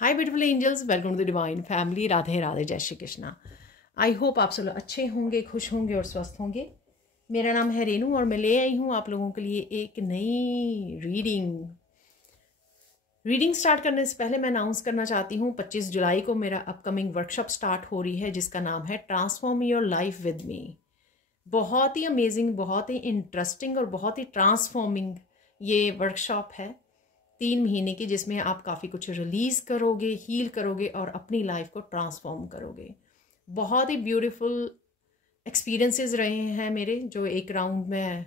Hi beautiful angels, welcome to the divine family. Radhe Radhe, जय Shri Krishna. I hope आप सब लोग अच्छे होंगे, खुश होंगे और स्वस्थ होंगे। मेरा नाम है रेनू और मैं ले आई हूँ आप लोगों के लिए एक नई रीडिंग स्टार्ट करने से पहले मैं अनाउंस करना चाहती हूँ 25 जुलाई को मेरा अपकमिंग वर्कशॉप स्टार्ट हो रही है, जिसका नाम है transform your life with me. बहुत ही अमेजिंग, बहुत ही इंटरेस्टिंग और बहुत ही ट्रांसफॉर्मिंग ये वर्कशॉप है 3 महीने की, जिसमें आप काफ़ी कुछ रिलीज़ करोगे, हील करोगे और अपनी लाइफ को ट्रांसफॉर्म करोगे। बहुत ही ब्यूटीफुल एक्सपीरियंसेस रहे हैं मेरे, जो एक राउंड में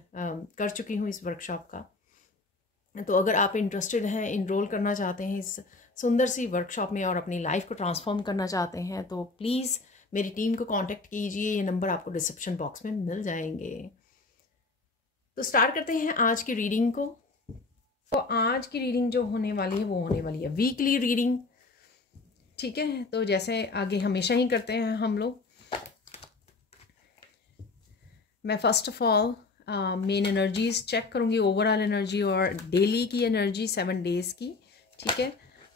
कर चुकी हूँ इस वर्कशॉप का। तो अगर आप इंटरेस्टेड हैं, इनरोल करना चाहते हैं इस सुंदर सी वर्कशॉप में और अपनी लाइफ को ट्रांसफॉर्म करना चाहते हैं, तो प्लीज़ मेरी टीम को कांटेक्ट कीजिए। ये नंबर आपको डिस्क्रिप्शन बॉक्स में मिल जाएंगे। तो स्टार्ट करते हैं आज की रीडिंग को। तो आज की रीडिंग जो होने वाली है वो होने वाली है वीकली रीडिंग, ठीक है। तो जैसे आगे हमेशा ही करते हैं हम लोग, मैं first of all main energies check करूँगी, ओवरऑल एनर्जी और डेली की एनर्जी 7 डेज़ की, ठीक है।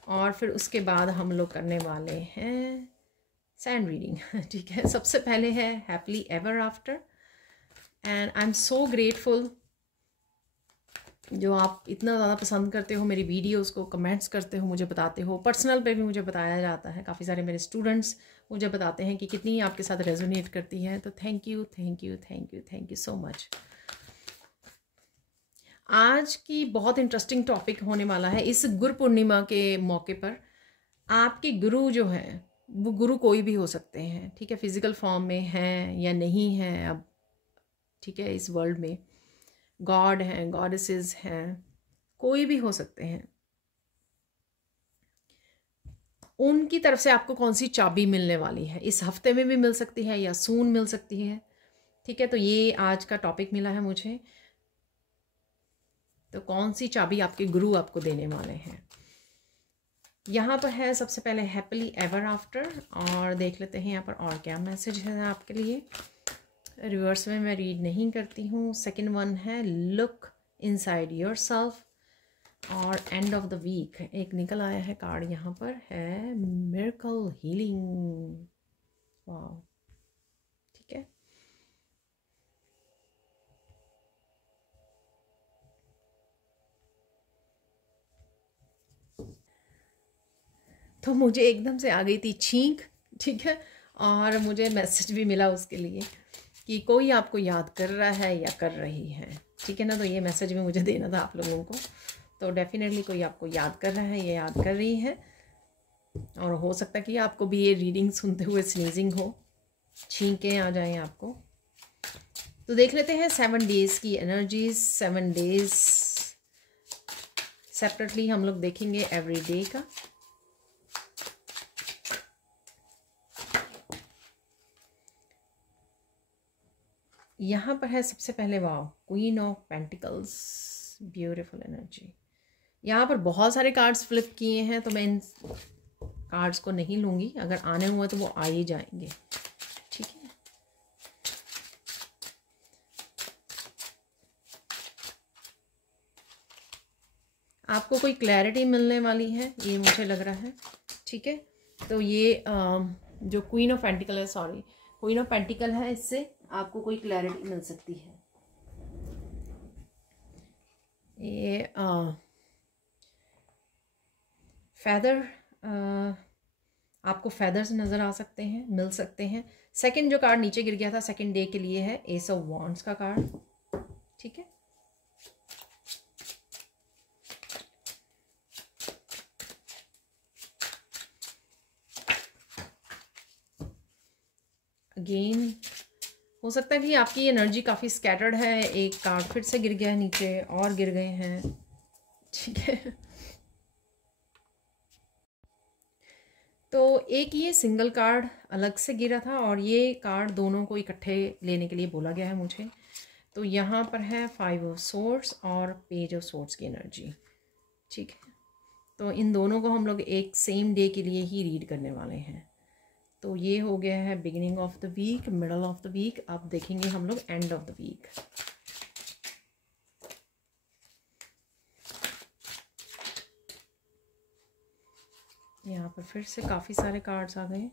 और फिर उसके बाद हम लोग करने वाले हैं सैंड रीडिंग, ठीक है। सबसे पहले है happily ever after. And I am so grateful जो आप इतना ज़्यादा पसंद करते हो मेरी वीडियोस को, कमेंट्स करते हो, मुझे बताते हो। पर्सनल पे भी मुझे बताया जाता है, काफ़ी सारे मेरे स्टूडेंट्स मुझे बताते हैं कि कितनी आपके साथ रेजोनेट करती है। तो thank you, thank you, thank you, thank you so much. आज की बहुत इंटरेस्टिंग टॉपिक होने वाला है इस गुरु पूर्णिमा के मौके पर। आपके गुरु जो हैं वो गुरु कोई भी हो सकते हैं, ठीक है। फिजिकल फॉर्म में हैं या नहीं हैं अब, ठीक है। इस वर्ल्ड में गॉड हैं, गॉडेसेस हैं, कोई भी हो सकते हैं। उनकी तरफ से आपको कौन सी चाबी मिलने वाली है, इस हफ्ते में भी मिल सकती है या सून मिल सकती है, ठीक है। तो ये आज का टॉपिक मिला है मुझे। तो कौन सी चाबी आपके गुरु आपको देने वाले हैं, यहाँ पर है सबसे पहले हैप्पीली एवर आफ्टर। और देख लेते हैं यहाँ पर और क्या मैसेज है आपके लिए। रिवर्स में मैं रीड नहीं करती हूँ। सेकंड वन है लुक इनसाइड योरसेल्फ। और एंड ऑफ द वीक एक निकल आया है कार्ड, यहाँ पर है मिरेकल हीलिंग। वाह, ठीक है। तो मुझे एकदम से आ गई थी छींक, ठीक है। और मुझे मैसेज भी मिला उसके लिए कि कोई आपको याद कर रहा है या कर रही है, ठीक है ना। तो ये मैसेज भी मुझे देना था आप लोगों को। तो डेफिनेटली कोई आपको याद कर रहा है या याद कर रही है। और हो सकता है कि आपको भी ये रीडिंग सुनते हुए स्नीजिंग हो, छींकें आ जाएं आपको। तो देख लेते हैं 7 डेज़ की एनर्जीज। 7 डेज़ सेपरेटली हम लोग देखेंगे एवरी डे का। यहाँ पर है सबसे पहले wow queen of pentacles, beautiful energy. यहाँ पर बहुत सारे कार्ड्स फ्लिप किए हैं, तो मैं इन कार्ड्स को नहीं लूँगी। अगर आने हुए तो वो आ ही जाएंगे, ठीक है। आपको कोई क्लैरिटी मिलने वाली है, ये मुझे लग रहा है, ठीक है। तो ये जो क्वीन ऑफ पेंटिकल है, सॉरी क्वीन ऑफ पेंटिकल है, इससे आपको कोई क्लैरिटी मिल सकती है। ये फेदर, आपको फेदर्स नज़र आ सकते हैं, मिल सकते हैं। सेकंड जो कार्ड नीचे गिर गया था सेकंड डे के लिए है एस ऑफ वॉन्ड्स का कार्ड, ठीक है। अगेन हो सकता है कि आपकी एनर्जी काफ़ी स्कैटर्ड है। एक कार्ड फिर से गिर गया है नीचे और गिर गए हैं, ठीक है। तो एक ये सिंगल कार्ड अलग से गिरा था और ये कार्ड दोनों को इकट्ठे लेने के लिए बोला गया है मुझे। तो यहाँ पर है 5 ऑफ सोर्ड्स और पेज ऑफ सोर्ड्स की एनर्जी, ठीक है। तो इन दोनों को हम लोग एक सेम डे के लिए ही रीड करने वाले हैं। तो ये हो गया है beginning of the week, middle of the week. अब देखेंगे हम लोग एंड ऑफ द वीक। यहाँ पर फिर से काफ़ी सारे कार्ड्स आ गए।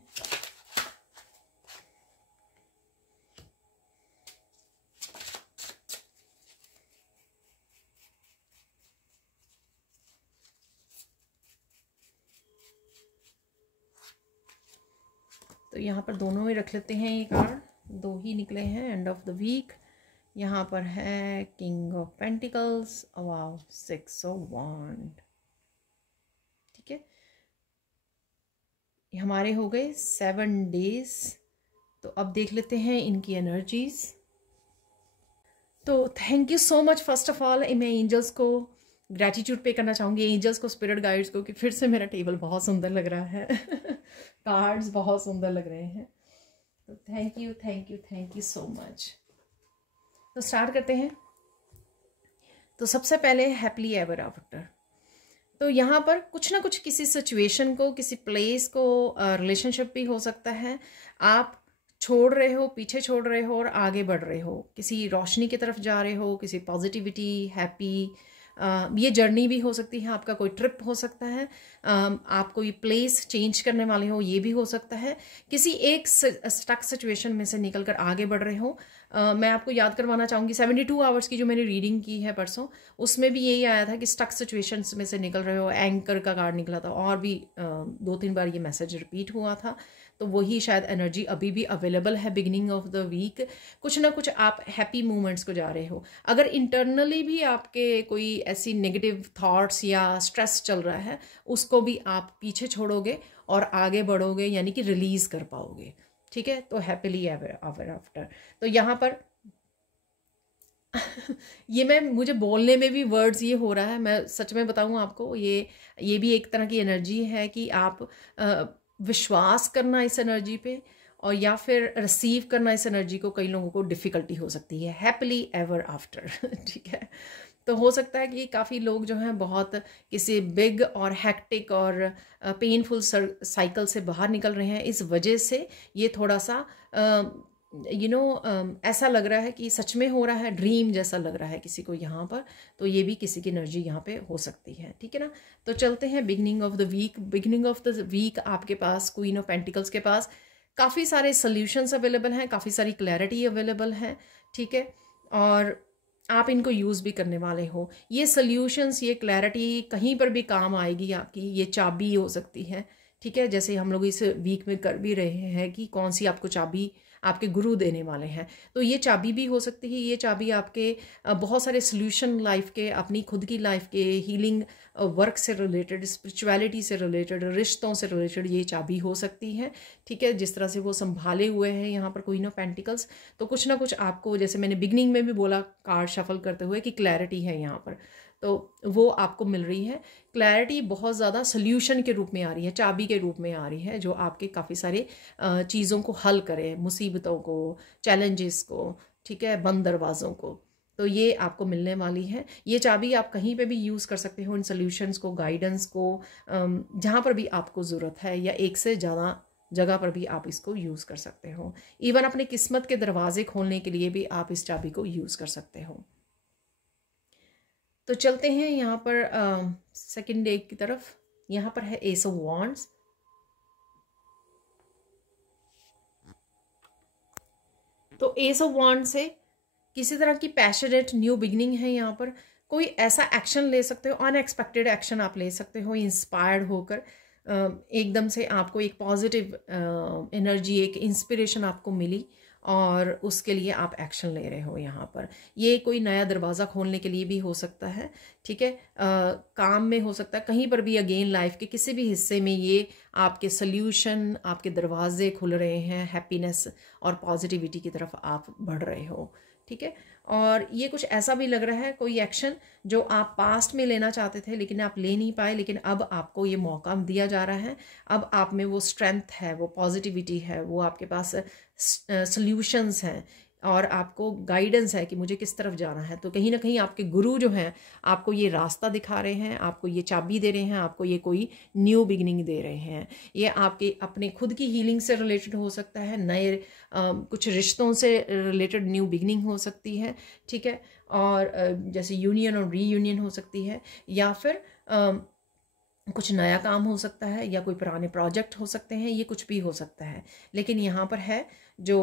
तो यहाँ पर दोनों ही रख लेते हैं, ये कार्ड दो ही निकले हैं, एंड ऑफ द वीक। यहाँ पर है king of pentacles, wow, 6 of wand. ठीक है, हमारे हो गए 7 डेज। तो अब देख लेते हैं इनकी एनर्जीज। तो thank you so much. First of all मैं एंजल्स को ग्रैटिट्यूड पे करना चाहूँगी, एंजल्स को, स्पिरिट गाइड्स को, कि फिर से मेरा टेबल बहुत सुंदर लग रहा है कार्ड्स बहुत सुंदर लग रहे हैं। तो thank you thank you thank you so much. तो स्टार्ट करते हैं। तो सबसे पहले हैप्पीली एवर आफ्टर। तो यहाँ पर कुछ ना कुछ किसी सिचुएशन को, किसी प्लेस को, रिलेशनशिप भी हो सकता है, आप छोड़ रहे हो, पीछे छोड़ रहे हो और आगे बढ़ रहे हो, किसी रोशनी की तरफ जा रहे हो, किसी पॉजिटिविटी, हैप्पी, ये जर्नी भी हो सकती है, आपका कोई ट्रिप हो सकता है, आप कोई प्लेस चेंज करने वाले हो, ये भी हो सकता है, किसी एक स्टक सिचुएशन में से निकल कर आगे बढ़ रहे हो। मैं आपको याद करवाना चाहूँगी 72 आवर्स की जो मैंने रीडिंग की है परसों, उसमें भी यही आया था कि स्टक सिचुएशंस में से निकल रहे हो, एंकर का कार्ड निकला था, और भी 2-3 बार ये मैसेज रिपीट हुआ था। तो वही शायद एनर्जी अभी भी अवेलेबल है बिगिनिंग ऑफ द वीक। कुछ ना कुछ आप हैप्पी मोमेंट्स को जा रहे हो। अगर इंटरनली भी आपके कोई ऐसी नेगेटिव थॉट्स या स्ट्रेस चल रहा है, उसको भी आप पीछे छोड़ोगे और आगे बढ़ोगे, यानी कि रिलीज कर पाओगे। ठीक है, तो हैप्पीली एवर आफ्टर। तो यहाँ पर ये मुझे बोलने में भी वर्ड्स ये हो रहा है, मैं सच में बताऊँ आपको, ये भी एक तरह की एनर्जी है कि आप विश्वास करना इस एनर्जी पे, और या फिर रिसीव करना इस एनर्जी को कई लोगों को डिफ़िकल्टी हो सकती है। हैप्पीली एवर आफ्टर ठीक है, तो हो सकता है कि काफ़ी लोग जो हैं बहुत किसी बिग और हैक्टिक और पेनफुल साइकिल से बाहर निकल रहे हैं। इस वजह से ये थोड़ा सा ऐसा लग रहा है कि सच में हो रहा है, ड्रीम जैसा लग रहा है किसी को यहाँ पर। तो ये भी किसी की एनर्जी यहाँ पे हो सकती है। ठीक है ना, तो चलते हैं beginning of the week. Beginning of the week आपके पास क्वीन ऑफ पेंटिकल्स के पास काफ़ी सारे सोल्यूशंस अवेलेबल हैं, काफ़ी सारी क्लैरिटी अवेलेबल है। ठीक है, और आप इनको यूज़ भी करने वाले हो। ये सोल्यूशंस, ये क्लैरिटी कहीं पर भी काम आएगी आपकी। ये चाबी हो सकती है। ठीक है, जैसे हम लोग इस वीक में कर भी रहे हैं कि कौन सी आपको चाबी आपके गुरु देने वाले हैं, तो ये चाबी भी हो सकती है। ये चाबी आपके बहुत सारे सोल्यूशन लाइफ के, अपनी खुद की लाइफ के, हीलिंग वर्क से रिलेटेड, स्पिरिचुअलिटी से रिलेटेड, रिश्तों से रिलेटेड ये चाबी हो सकती है। ठीक है, जिस तरह से वो संभाले हुए हैं यहाँ पर क्वीन ऑफ पेंटिकल्स, तो कुछ ना कुछ आपको, जैसे मैंने बिगनिंग में भी बोला कार्ड शफल करते हुए, कि क्लैरिटी है यहाँ पर, तो वो आपको मिल रही है। क्लैरिटी बहुत ज़्यादा सोल्यूशन के रूप में आ रही है, चाबी के रूप में आ रही है, जो आपके काफ़ी सारे चीज़ों को हल करे, मुसीबतों को, चैलेंजेस को, ठीक है, बंद दरवाज़ों को। तो ये आपको मिलने वाली है। ये चाबी आप कहीं पे भी यूज़ कर सकते हो, इन सोल्यूशंस को, गाइडेंस को, जहाँ पर भी आपको ज़रूरत है, या एक से ज़्यादा जगह पर भी आप इसको यूज़ कर सकते हो। इवन अपने किस्मत के दरवाजे खोलने के लिए भी आप इस चाबी को यूज़ कर सकते हो। तो चलते हैं यहाँ पर सेकंड डे की तरफ। यहाँ पर है एस ऑफ वॉन्ड्स। तो एस ऑफ वॉन्ड से किसी तरह की पैशनेट न्यू बिगिनिंग है। यहाँ पर कोई ऐसा एक्शन ले सकते हो, अनएक्सपेक्टेड एक्शन आप ले सकते हो, इंस्पायर्ड होकर एकदम से आपको एक पॉजिटिव एनर्जी, एक इंस्पिरेशन आपको मिली, और उसके लिए आप एक्शन ले रहे हो यहाँ पर। ये कोई नया दरवाज़ा खोलने के लिए भी हो सकता है। ठीक है, काम में हो सकता है, कहीं पर भी, अगेन लाइफ के किसी भी हिस्से में ये आपके सल्यूशन, आपके दरवाजे खुल रहे हैं, हैप्पीनेस और पॉजिटिविटी की तरफ आप बढ़ रहे हो। ठीक है, और ये कुछ ऐसा भी लग रहा है, कोई एक्शन जो आप पास्ट में लेना चाहते थे लेकिन आप ले नहीं पाए, लेकिन अब आपको ये मौका दिया जा रहा है। अब आप में वो स्ट्रेंथ है, वो पॉजिटिविटी है, वो आपके पास सॉल्यूशंस हैं, और आपको गाइडेंस है कि मुझे किस तरफ जाना है। तो कहीं ना कहीं आपके गुरु जो हैं आपको ये रास्ता दिखा रहे हैं, आपको ये चाबी दे रहे हैं, आपको ये कोई न्यू बिगिनिंग दे रहे हैं। ये आपके अपने खुद की हीलिंग से रिलेटेड हो सकता है, नए कुछ रिश्तों से रिलेटेड न्यू बिगिनिंग हो सकती है। ठीक है, और जैसे यूनियन और रीयूनियन हो सकती है, या फिर कुछ नया काम हो सकता है या कोई पुराने प्रोजेक्ट हो सकते हैं, ये कुछ भी हो सकता है। लेकिन यहाँ पर है जो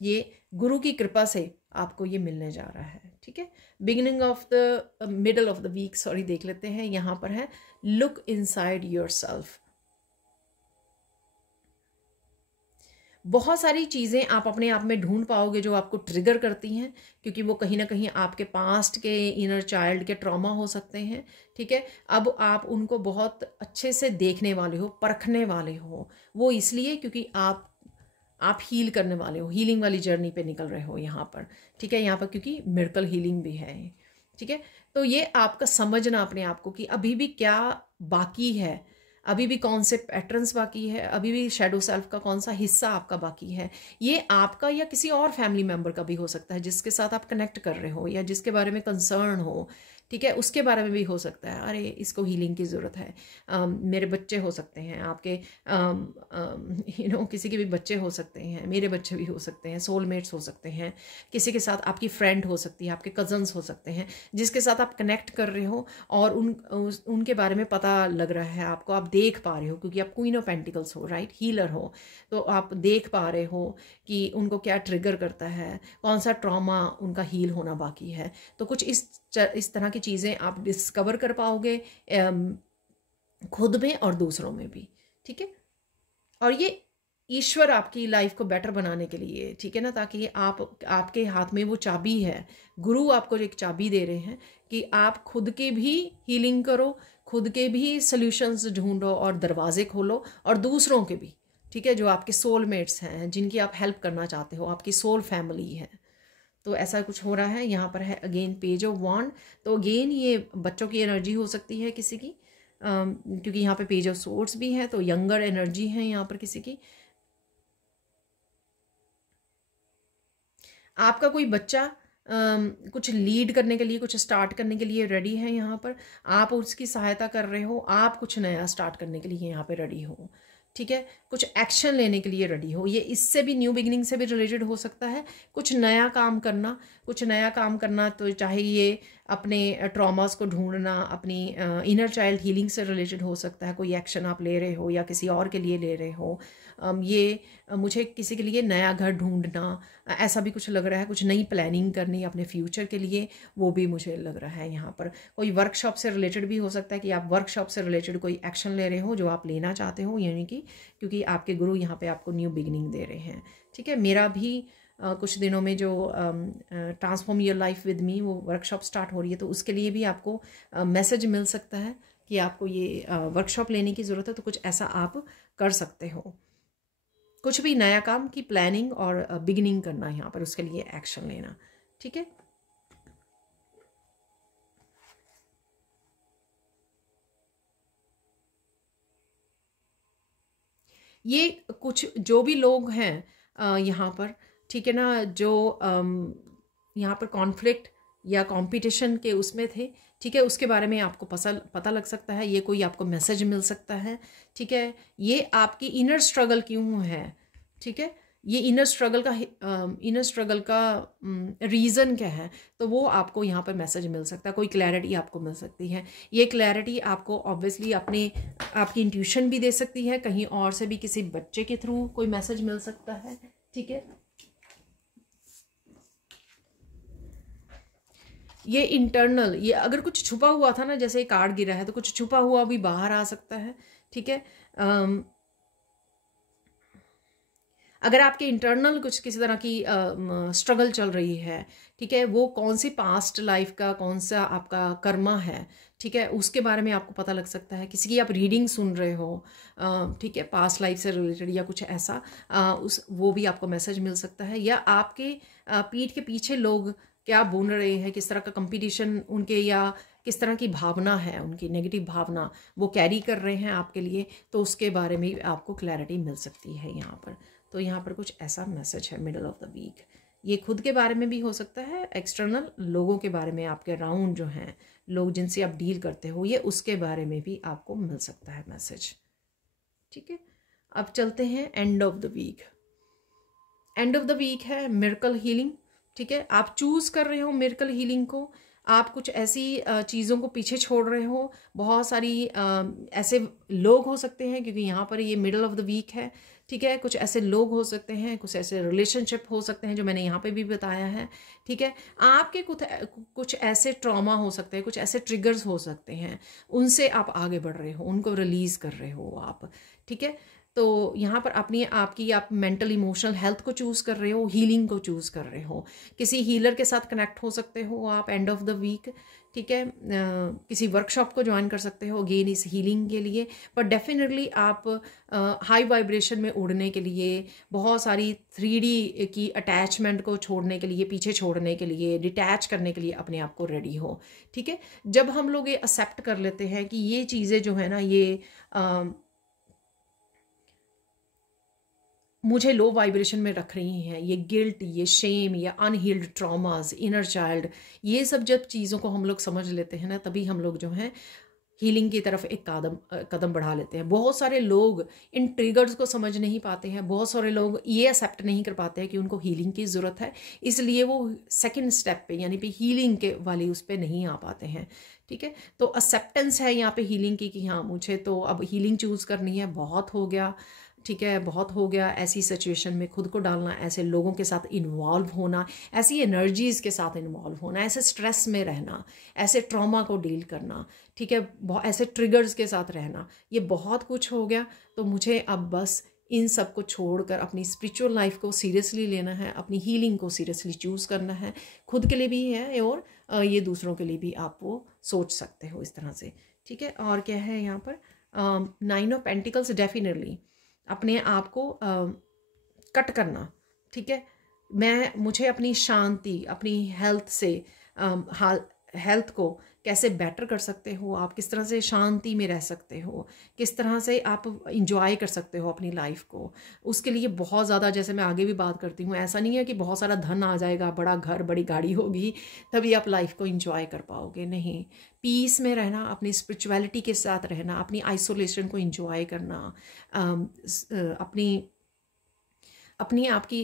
ये गुरु की कृपा से आपको ये मिलने जा रहा है। ठीक है, beginning of the middle of the week, sorry, देख लेते हैं। यहाँ पर है लुक इनसाइड योरसेल्फ। बहुत सारी चीज़ें आप अपने आप में ढूंढ पाओगे जो आपको ट्रिगर करती हैं, क्योंकि वो कहीं ना कहीं आपके पास्ट के इनर चाइल्ड के ट्रॉमा हो सकते हैं। ठीक है, अब आप उनको बहुत अच्छे से देखने वाले हो, परखने वाले हो। वो इसलिए क्योंकि आप हील करने वाले हो, हीलिंग वाली जर्नी पे निकल रहे हो यहाँ पर। ठीक है, यहाँ पर क्योंकि मिरेकल हीलिंग भी है। ठीक है, तो ये आपका समझना अपने आप को कि अभी भी क्या बाकी है, अभी भी कौन से पैटर्न्स बाकी है, अभी भी शैडो सेल्फ का कौन सा हिस्सा आपका बाकी है। ये आपका या किसी और फैमिली मेम्बर का भी हो सकता है जिसके साथ आप कनेक्ट कर रहे हो या जिसके बारे में कंसर्न हो। ठीक है, उसके बारे में भी हो सकता है, अरे इसको हीलिंग की ज़रूरत है। मेरे बच्चे हो सकते हैं आपके, किसी के भी बच्चे हो सकते हैं, मेरे बच्चे भी हो सकते हैं, सोलमेट्स हो सकते हैं, किसी के साथ आपकी फ्रेंड हो सकती है, आपके कजन्स हो सकते हैं जिसके साथ आप कनेक्ट कर रहे हो और उनके बारे में पता लग रहा है आपको, आप देख पा रहे हो क्योंकि आप क्वीन ऑफ पेंटिकल्स हो, राइट, हीलर हो। तो आप देख पा रहे हो कि उनको क्या ट्रिगर करता है, कौन सा ट्रॉमा उनका हील होना बाकी है। तो कुछ इस तरह की चीज़ें आप डिस्कवर कर पाओगे खुद में और दूसरों में भी। ठीक है, और ये ईश्वर आपकी लाइफ को बेटर बनाने के लिए, ठीक है ना, ताकि आपके हाथ में वो चाबी है। गुरु आपको एक चाबी दे रहे हैं कि आप खुद की भी हीलिंग करो, खुद के भी सॉल्यूशंस ढूंढो और दरवाजे खोलो, और दूसरों के भी। ठीक है, जो आपके सोलमेट्स हैं, जिनकी आप हेल्प करना चाहते हो, आपकी सोल फैमिली है। तो ऐसा कुछ हो रहा है। यहाँ पर है अगेन पेज ऑफ वॉन्ड। तो अगेन ये बच्चों की एनर्जी हो सकती है किसी की, क्योंकि यहाँ पे पेज ऑफ सोर्ड्स भी है, तो यंगर एनर्जी है यहाँ पर किसी की। आपका कोई बच्चा कुछ लीड करने के लिए, कुछ स्टार्ट करने के लिए रेडी है यहाँ पर, आप उसकी सहायता कर रहे हो, आप कुछ नया स्टार्ट करने के लिए यहाँ पे रेडी हो। ठीक है, कुछ एक्शन लेने के लिए रेडी हो। ये इससे भी, न्यू बिगिनिंग से भी रिलेटेड हो सकता है। कुछ नया काम करना, कुछ नया काम करना, तो चाहे ये अपने ट्रॉमास को ढूंढना, अपनी इनर चाइल्ड हीलिंग से रिलेटेड हो सकता है। कोई एक्शन आप ले रहे हो या किसी और के लिए ले रहे हो। ये मुझे किसी के लिए नया घर ढूंढना, ऐसा भी कुछ लग रहा है। कुछ नई प्लानिंग करनी अपने फ्यूचर के लिए, वो भी मुझे लग रहा है यहाँ पर। कोई वर्कशॉप से रिलेटेड भी हो सकता है कि आप वर्कशॉप से रिलेटेड कोई एक्शन ले रहे हो जो आप लेना चाहते हो, यानी कि क्योंकि आपके गुरु यहाँ पे आपको न्यू बिगिनिंग दे रहे हैं। ठीक है, मेरा भी कुछ दिनों में जो transform your life with me वो वर्कशॉप स्टार्ट हो रही है, तो उसके लिए भी आपको मैसेज मिल सकता है कि आपको ये वर्कशॉप लेने की ज़रूरत है। तो कुछ ऐसा आप कर सकते हो, कुछ भी नया काम की प्लानिंग और बिगिनिंग करना यहाँ पर, उसके लिए एक्शन लेना। ठीक है, ये कुछ जो भी लोग हैं यहाँ पर, ठीक है ना, जो यहाँ पर कॉन्फ्लिक्ट या कंपटीशन के उसमें थे, ठीक है, उसके बारे में आपको पता लग सकता है। ये कोई आपको मैसेज मिल सकता है। ठीक है, ये आपकी इनर स्ट्रगल क्यों है, ठीक है, ये इनर स्ट्रगल का रीज़न क्या है, तो वो आपको यहाँ पर मैसेज मिल सकता है। कोई क्लैरिटी आपको मिल सकती है। ये क्लैरिटी आपको ऑब्वियसली आपकी इंट्यूशन भी दे सकती है, कहीं और से भी किसी बच्चे के थ्रू कोई मैसेज मिल सकता है। ठीक है, ये इंटरनल, ये अगर कुछ छुपा हुआ था ना, जैसे कार्ड गिरा है तो कुछ छुपा हुआ भी बाहर आ सकता है। ठीक है, अगर आपके इंटरनल कुछ किसी तरह की स्ट्रगल चल रही है, ठीक है, वो कौन सी पास्ट लाइफ का कौन सा आपका कर्मा है, ठीक है, उसके बारे में आपको पता लग सकता है। किसी की आप रीडिंग सुन रहे हो, ठीक है, पास्ट लाइफ से रिलेटेड या कुछ ऐसा, वो भी आपको मैसेज मिल सकता है। या आपके पीठ के पीछे लोग क्या बोल रहे हैं, किस तरह का कंपटीशन उनके, या किस तरह की भावना है उनकी, नेगेटिव भावना वो कैरी कर रहे हैं आपके लिए, तो उसके बारे में आपको क्लैरिटी मिल सकती है यहाँ पर। तो यहाँ पर कुछ ऐसा मैसेज है मिडल ऑफ द वीक। ये खुद के बारे में भी हो सकता है, एक्सटर्नल लोगों के बारे में, आपके अराउंड जो हैं लोग जिनसे आप डील करते हो, ये उसके बारे में भी आपको मिल सकता है मैसेज। ठीक है, अब चलते हैं end of the week. End of the week है मिरेकल हीलिंग। ठीक है, आप चूज कर रहे हो मिरेकल हीलिंग को, आप कुछ ऐसी चीज़ों को पीछे छोड़ रहे हो। बहुत सारी ऐसे लोग हो सकते हैं, क्योंकि यहाँ पर ये मिडल ऑफ द वीक है, ठीक है। कुछ ऐसे लोग हो सकते हैं, कुछ ऐसे रिलेशनशिप हो सकते हैं जो मैंने यहाँ पे भी बताया है, ठीक है। आपके कुछ ऐसे ट्रॉमा हो सकते हैं, कुछ ऐसे ट्रिगर्स हो सकते हैं, उनसे आप आगे बढ़ रहे हो, उनको रिलीज़ कर रहे हो आप, ठीक है। तो यहाँ पर आप मेंटल इमोशनल हेल्थ को चूज़ कर रहे हो, हीलिंग को चूज़ कर रहे हो। किसी हीलर के साथ कनेक्ट हो सकते हो आप एंड ऑफ द वीक, ठीक है। किसी वर्कशॉप को ज्वाइन कर सकते हो अगेन इस हीलिंग के लिए। पर डेफिनेटली आप हाई वाइब्रेशन में उड़ने के लिए, बहुत सारी 3D की अटैचमेंट को छोड़ने के लिए, पीछे छोड़ने के लिए, डिटैच करने के लिए अपने आप को रेडी हो, ठीक है। जब हम लोग ये एक्सेप्ट कर लेते हैं कि ये चीज़ें जो है ना, ये मुझे लो वाइब्रेशन में रख रही हैं, ये गिल्ट, ये शेम, ये अनहील्ड ट्रॉमास, इनर चाइल्ड, ये सब जब चीज़ों को हम लोग समझ लेते हैं ना, तभी हम लोग जो हैं हीलिंग की तरफ एक कदम बढ़ा लेते हैं। बहुत सारे लोग इन ट्रिगर्स को समझ नहीं पाते हैं, बहुत सारे लोग ये एक्सेप्ट नहीं कर पाते हैं कि उनको हीलिंग की ज़रूरत है, इसलिए वो सेकंड स्टेप पे यानी कि हीलिंग के वाली उस पर नहीं आ पाते हैं, ठीक है। तो एक्सेप्टेंस है यहाँ पे हीलिंग की कि हाँ, मुझे तो अब हीलिंग चूज़ करनी है, बहुत हो गया, ठीक है, बहुत हो गया। ऐसी सिचुएशन में खुद को डालना, ऐसे लोगों के साथ इन्वॉल्व होना, ऐसी एनर्जीज़ के साथ इन्वॉल्व होना, ऐसे स्ट्रेस में रहना, ऐसे ट्रॉमा को डील करना, ठीक है, ऐसे ट्रिगर्स के साथ रहना, ये बहुत कुछ हो गया। तो मुझे अब बस इन सब को छोड़कर अपनी स्पिरिचुअल लाइफ को सीरियसली लेना है, अपनी हीलिंग को सीरियसली चूज़ करना है, खुद के लिए भी है और ये दूसरों के लिए भी आप वो सोच सकते हो इस तरह से, ठीक है। और क्या है यहाँ पर, 9 ऑफ पेंटिकल्स, डेफिनेटली अपने आप को कट करना, ठीक है। मुझे अपनी शांति, अपनी हेल्थ से हेल्थ को कैसे बेटर कर सकते हो आप, किस तरह से शांति में रह सकते हो, किस तरह से आप इंजॉय कर सकते हो अपनी लाइफ को, उसके लिए बहुत ज़्यादा, जैसे मैं आगे भी बात करती हूँ, ऐसा नहीं है कि बहुत सारा धन आ जाएगा, बड़ा घर, बड़ी गाड़ी होगी, तभी आप लाइफ को इंजॉय कर पाओगे, नहीं। पीस में रहना, अपनी स्पिरिचुअलिटी के साथ रहना, अपनी आइसोलेशन को इंजॉय करना, अपनी आपकी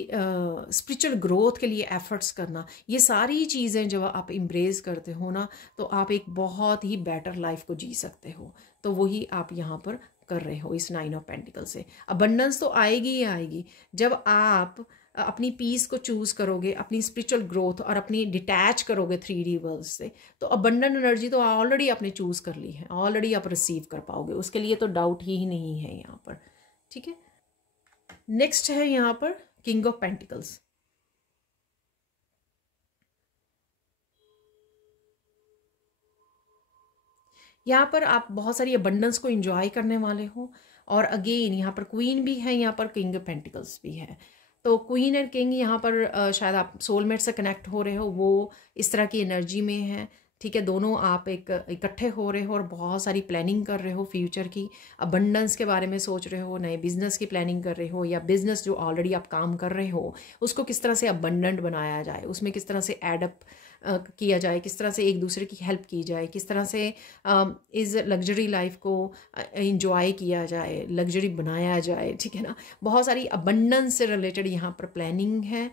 स्पिरिचुअल ग्रोथ के लिए एफर्ट्स करना, ये सारी चीज़ें जब आप इम्ब्रेस करते हो ना, तो आप एक बहुत ही बेटर लाइफ को जी सकते हो। तो वही आप यहाँ पर कर रहे हो इस 9 ऑफ पेंटिकल से। अबंडेंस तो आएगी ही आएगी जब आप अपनी पीस को चूज़ करोगे, अपनी स्पिरिचुअल ग्रोथ और अपनी डिटैच करोगे 3D वर्ल्ड से, तो अबंडेंट एनर्जी तो ऑलरेडी आपने चूज़ कर ली है, ऑलरेडी आप रिसीव कर पाओगे, उसके लिए तो डाउट ही नहीं है यहाँ पर, ठीक है। नेक्स्ट है यहाँ पर किंग ऑफ पेंटिकल्स। यहाँ पर आप बहुत सारी अबंडेंस को एंजॉय करने वाले हो, और अगेन यहाँ पर क्वीन भी है, यहाँ पर किंग ऑफ पेंटिकल्स भी है। तो क्वीन एंड किंग यहाँ पर शायद आप सोलमेट से कनेक्ट हो रहे हो, वो इस तरह की एनर्जी में है, ठीक है। दोनों आप एक इकट्ठे हो रहे हो और बहुत सारी प्लानिंग कर रहे हो फ्यूचर की, अबंडेंस के बारे में सोच रहे हो, नए बिजनेस की प्लानिंग कर रहे हो, या बिजनेस जो ऑलरेडी आप काम कर रहे हो उसको किस तरह से अबंडेंट बनाया जाए, उसमें किस तरह से एडअप किया जाए, किस तरह से एक दूसरे की हेल्प की जाए, किस तरह से इस लग्जरी लाइफ को इंजॉय किया जाए, लग्जरी बनाया जाए, ठीक है ना। बहुत सारी अबंडेंस से रिलेटेड यहाँ पर प्लानिंग है,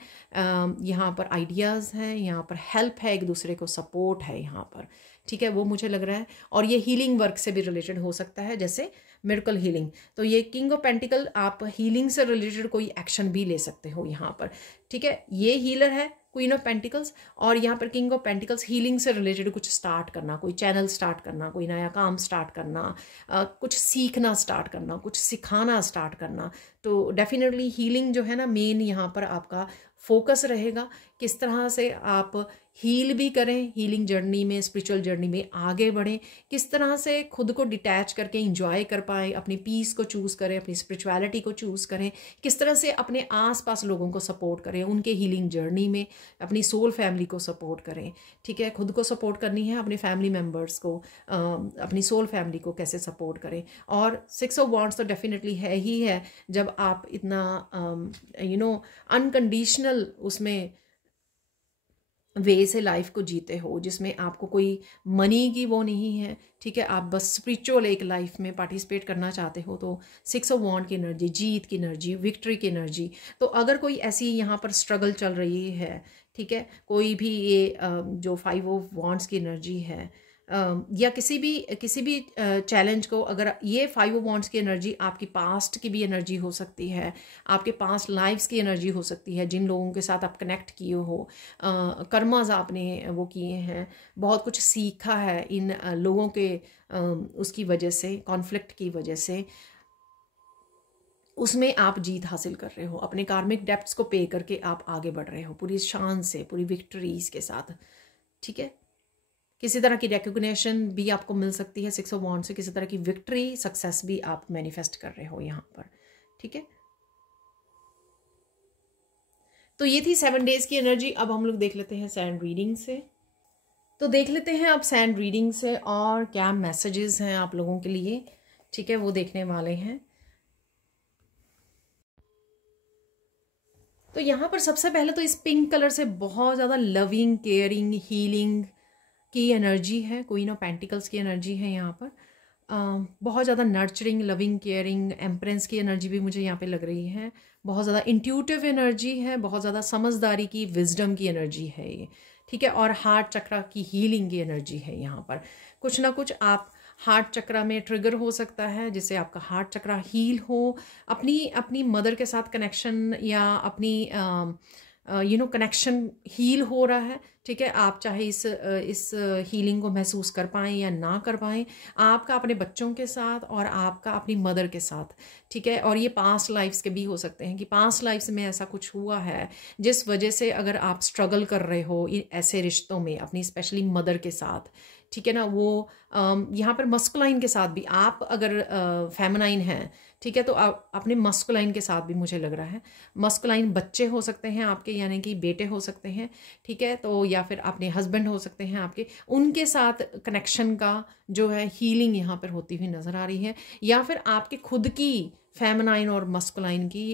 यहाँ पर आइडियाज़ हैं, यहाँ पर हेल्प है, एक दूसरे को सपोर्ट है यहाँ पर, ठीक है, वो मुझे लग रहा है। और ये हीलिंग वर्क से भी रिलेटेड हो सकता है, जैसे मिरेकल हीलिंग। तो ये किंग ऑफ पेंटिकल, आप हीलिंग से रिलेटेड कोई एक्शन भी ले सकते हो यहाँ पर, ठीक है। ये हीलर है क्वीन ऑफ पेंटिकल्स, और यहाँ पर किंग ऑफ पेंटिकल्स हीलिंग से रिलेटेड कुछ स्टार्ट करना, कोई चैनल स्टार्ट करना, कोई नया काम स्टार्ट करना, कुछ सीखना स्टार्ट करना, कुछ सिखाना स्टार्ट करना। तो डेफिनेटली हीलिंग जो है ना, मेन यहाँ पर आपका फोकस रहेगा, किस तरह से आप हील भी करें, हीलिंग जर्नी में, स्पिरिचुअल जर्नी में आगे बढ़ें, किस तरह से खुद को डिटैच करके इंजॉय कर पाए, अपनी पीस को चूज़ करें, अपनी स्पिरिचुअलिटी को चूज़ करें, किस तरह से अपने आसपास लोगों को सपोर्ट करें उनके हीलिंग जर्नी में, अपनी सोल फैमिली को सपोर्ट करें, ठीक है। खुद को सपोर्ट करनी है, अपने फैमिली मेम्बर्स को, अपनी सोल फैमिली को कैसे सपोर्ट करें। और 6 ऑफ वॉन्ड्स तो डेफिनेटली है ही है, जब आप इतना अनकंडीशनल उसमें वे से लाइफ को जीते हो, जिसमें आपको कोई मनी की वो नहीं है, ठीक है, आप बस स्पिरिचुअल एक लाइफ में पार्टिसिपेट करना चाहते हो, तो 6 ऑफ वॉन्ड की एनर्जी, जीत की एनर्जी, विक्ट्री की एनर्जी। तो अगर कोई ऐसी यहाँ पर स्ट्रगल चल रही है, ठीक है, कोई भी ये जो 5 ऑफ वॉन्ड्स की एनर्जी है, या किसी भी चैलेंज को, अगर ये 5 ऑफ वॉन्ड्स की एनर्जी आपकी पास्ट की भी एनर्जी हो सकती है, आपके पास्ट लाइफ्स की एनर्जी हो सकती है, जिन लोगों के साथ आप कनेक्ट किए हो, कर्माज आपने वो किए हैं, बहुत कुछ सीखा है इन लोगों के उसकी वजह से, कॉन्फ्लिक्ट की वजह से, उसमें आप जीत हासिल कर रहे हो, अपने कार्मिक डेप्ट्स को पे करके आप आगे बढ़ रहे हो पूरी शान से, पूरी विक्ट्रीज के साथ, ठीक है। किसी तरह की रिकग्निशन भी आपको मिल सकती है 6 ऑफ वॉन्ड से, किसी तरह की विक्ट्री, सक्सेस भी आप मैनिफेस्ट कर रहे हो यहाँ पर, ठीक है। तो ये थी 7 डेज की एनर्जी। अब हम लोग देख लेते हैं सैंड रीडिंग से। तो देख लेते हैं अब सैंड रीडिंग से और क्या मैसेजेस हैं आप लोगों के लिए, ठीक है, वो देखने वाले हैं। तो यहाँ पर सबसे पहले तो इस पिंक कलर से बहुत ज़्यादा लविंग, केयरिंग, हीलिंग की एनर्जी है, क्वीन ऑफ पेंटिकल्स की एनर्जी है यहाँ पर। बहुत ज़्यादा नर्चरिंग, लविंग, केयरिंग, एम्प्रेंस की एनर्जी भी मुझे यहाँ पे लग रही है। बहुत ज़्यादा इंट्यूटिव एनर्जी है, बहुत ज़्यादा समझदारी की, विजडम की एनर्जी है ये, ठीक है। और हार्ट चक्रा की हीलिंग की एनर्जी है यहाँ पर। कुछ ना कुछ आप हार्ट चक्रा में ट्रिगर हो सकता है जिससे आपका हार्ट चक्रा हील हो, अपनी मदर के साथ कनेक्शन या अपनी कनेक्शन हील हो रहा है, ठीक है। आप चाहे इस हीलिंग को महसूस कर पाएँ या ना कर पाएँ, आपका अपने बच्चों के साथ और आपका अपनी मदर के साथ, ठीक है। और ये पास्ट लाइफ्स के भी हो सकते हैं कि पास्ट लाइफ्स में ऐसा कुछ हुआ है जिस वजह से अगर आप स्ट्रगल कर रहे हो ऐसे रिश्तों में अपनी स्पेशली मदर के साथ, ठीक है ना। वो यहाँ पर मस्कुलाइन के साथ भी, आप अगर फेमिनाइन हैं, ठीक है, तो आप अपने मस्कुलाइन के साथ भी मुझे लग रहा है, मस्कुलाइन बच्चे हो सकते हैं आपके, यानी कि बेटे हो सकते हैं, ठीक है, तो या फिर अपने हस्बैंड हो सकते हैं आपके, उनके साथ कनेक्शन का जो है हीलिंग यहाँ पर होती हुई नज़र आ रही है। या फिर आपके खुद की फेमिनाइन और मस्कुलाइन की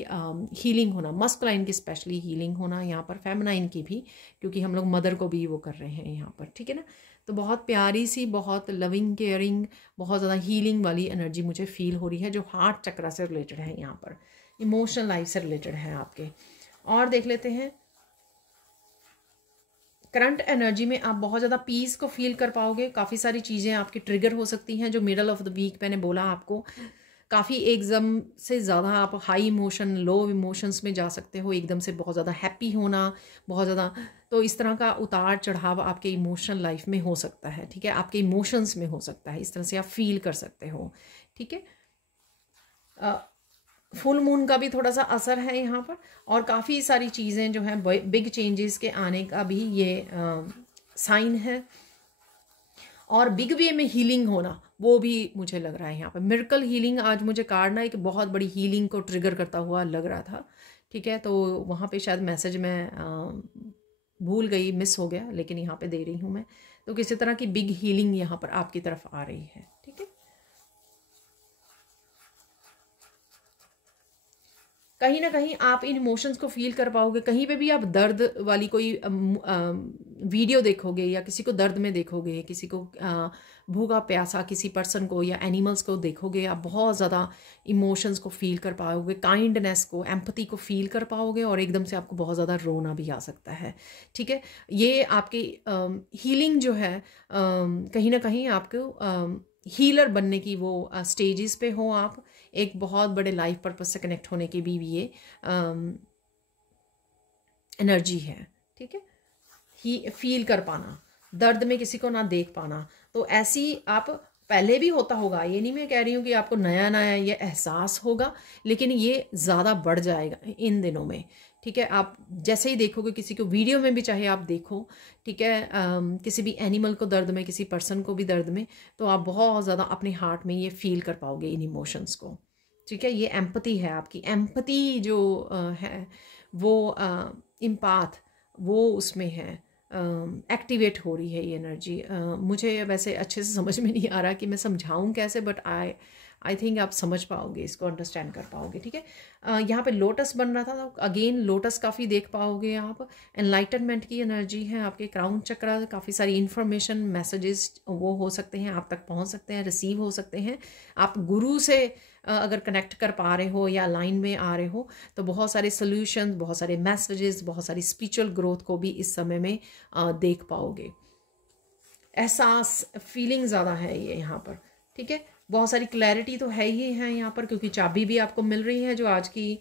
हीलिंग होना, मस्कुलाइन की स्पेशली हीलिंग होना यहाँ पर, फेमिनाइन की भी, क्योंकि हम लोग मदर को भी वो कर रहे हैं यहाँ पर, ठीक है ना। तो बहुत प्यारी सी, बहुत लविंग, केयरिंग, बहुत ज़्यादा हीलिंग वाली एनर्जी मुझे फील हो रही है, जो हार्ट चक्रा से रिलेटेड है यहाँ पर, इमोशनल लाइफ से रिलेटेड है आपके। और देख लेते हैं करंट एनर्जी में आप बहुत ज़्यादा पीस को फील कर पाओगे। काफ़ी सारी चीज़ें आपकी ट्रिगर हो सकती हैं, जो मिडल ऑफ द वीक मैंने बोला आपको, काफ़ी एकदम से ज़्यादा आप हाई इमोशन, लो इमोशंस में जा सकते हो, एकदम से बहुत ज़्यादा हैप्पी होना, बहुत ज़्यादा, तो इस तरह का उतार चढ़ाव आपके इमोशनल लाइफ में हो सकता है, ठीक है, आपके इमोशंस में हो सकता है, इस तरह से आप फील कर सकते हो, ठीक है। फुल मून का भी थोड़ा सा असर है यहाँ पर, और काफ़ी सारी चीज़ें जो हैं बिग चेंजेस के आने का भी ये साइन है। और बिग वे में हीलिंग होना, वो भी मुझे लग रहा है यहाँ पर, मिरेकल हीलिंग। आज मुझे कार्ड ना एक बहुत बड़ी हीलिंग को ट्रिगर करता हुआ लग रहा था, ठीक है, तो वहाँ पे शायद मैसेज मैं भूल गई, मिस हो गया, लेकिन यहाँ पे दे रही हूँ मैं। तो किसी तरह की बिग हीलिंग यहाँ पर आपकी तरफ आ रही है, ठीक है। कहीं ना कहीं आप इन इमोशंस को फील कर पाओगे। कहीं पे भी आप दर्द वाली कोई वीडियो देखोगे या किसी को दर्द में देखोगे, किसी को भूखा प्यासा किसी पर्सन को या एनिमल्स को देखोगे, आप बहुत ज़्यादा इमोशंस को फील कर पाओगे, काइंडनेस को, एम्पैथी को फील कर पाओगे, और एकदम से आपको बहुत ज़्यादा रोना भी आ सकता है, ठीक है। ये आपकी हीलिंग जो है कहीं ना कहीं आपको हीलर बनने की वो स्टेजेस पे हो आप, एक बहुत बड़े लाइफ पर्पस से कनेक्ट होने की भी ये एनर्जी है, ठीक है। ही फील कर पाना, दर्द में किसी को ना देख पाना, तो ऐसी आप पहले भी होता होगा, ये नहीं मैं कह रही हूँ कि आपको नया नया ये एहसास होगा, लेकिन ये ज़्यादा बढ़ जाएगा इन दिनों में, ठीक है। आप जैसे ही देखोगे किसी को वीडियो में भी, चाहे आप देखो, ठीक है, किसी भी एनिमल को दर्द में, किसी पर्सन को भी दर्द में, तो आप बहुत ज़्यादा अपने हार्ट में ये फील कर पाओगे इन इमोशंस को, ठीक है। ये एम्पैथी है आपकी, एम्पैथी जो है वो इम्पाथ, वो उसमें है, एक्टिवेट हो रही है ये एनर्जी। मुझे वैसे अच्छे से समझ में नहीं आ रहा कि मैं समझाऊं कैसे, बट आई थिंक आप समझ पाओगे, इसको अंडरस्टैंड कर पाओगे, ठीक है। यहाँ पे लोटस बन रहा था, तो अगेन लोटस काफ़ी देख पाओगे आप। एनलाइटनमेंट की एनर्जी है, आपके क्राउन चक्रा, काफ़ी सारी इंफॉर्मेशन मैसेजेस वो हो सकते हैं, आप तक पहुँच सकते हैं, रिसीव हो सकते हैं। आप गुरु से अगर कनेक्ट कर पा रहे हो या लाइन में आ रहे हो तो बहुत सारे सोल्यूशन, बहुत सारे मैसेजेस, बहुत सारी स्पिरिचुअल ग्रोथ को भी इस समय में देख पाओगे। एहसास, फीलिंग ज़्यादा है ये यहाँ पर, ठीक है। बहुत सारी क्लैरिटी तो है ही है यहाँ पर, क्योंकि चाबी भी आपको मिल रही है जो आज की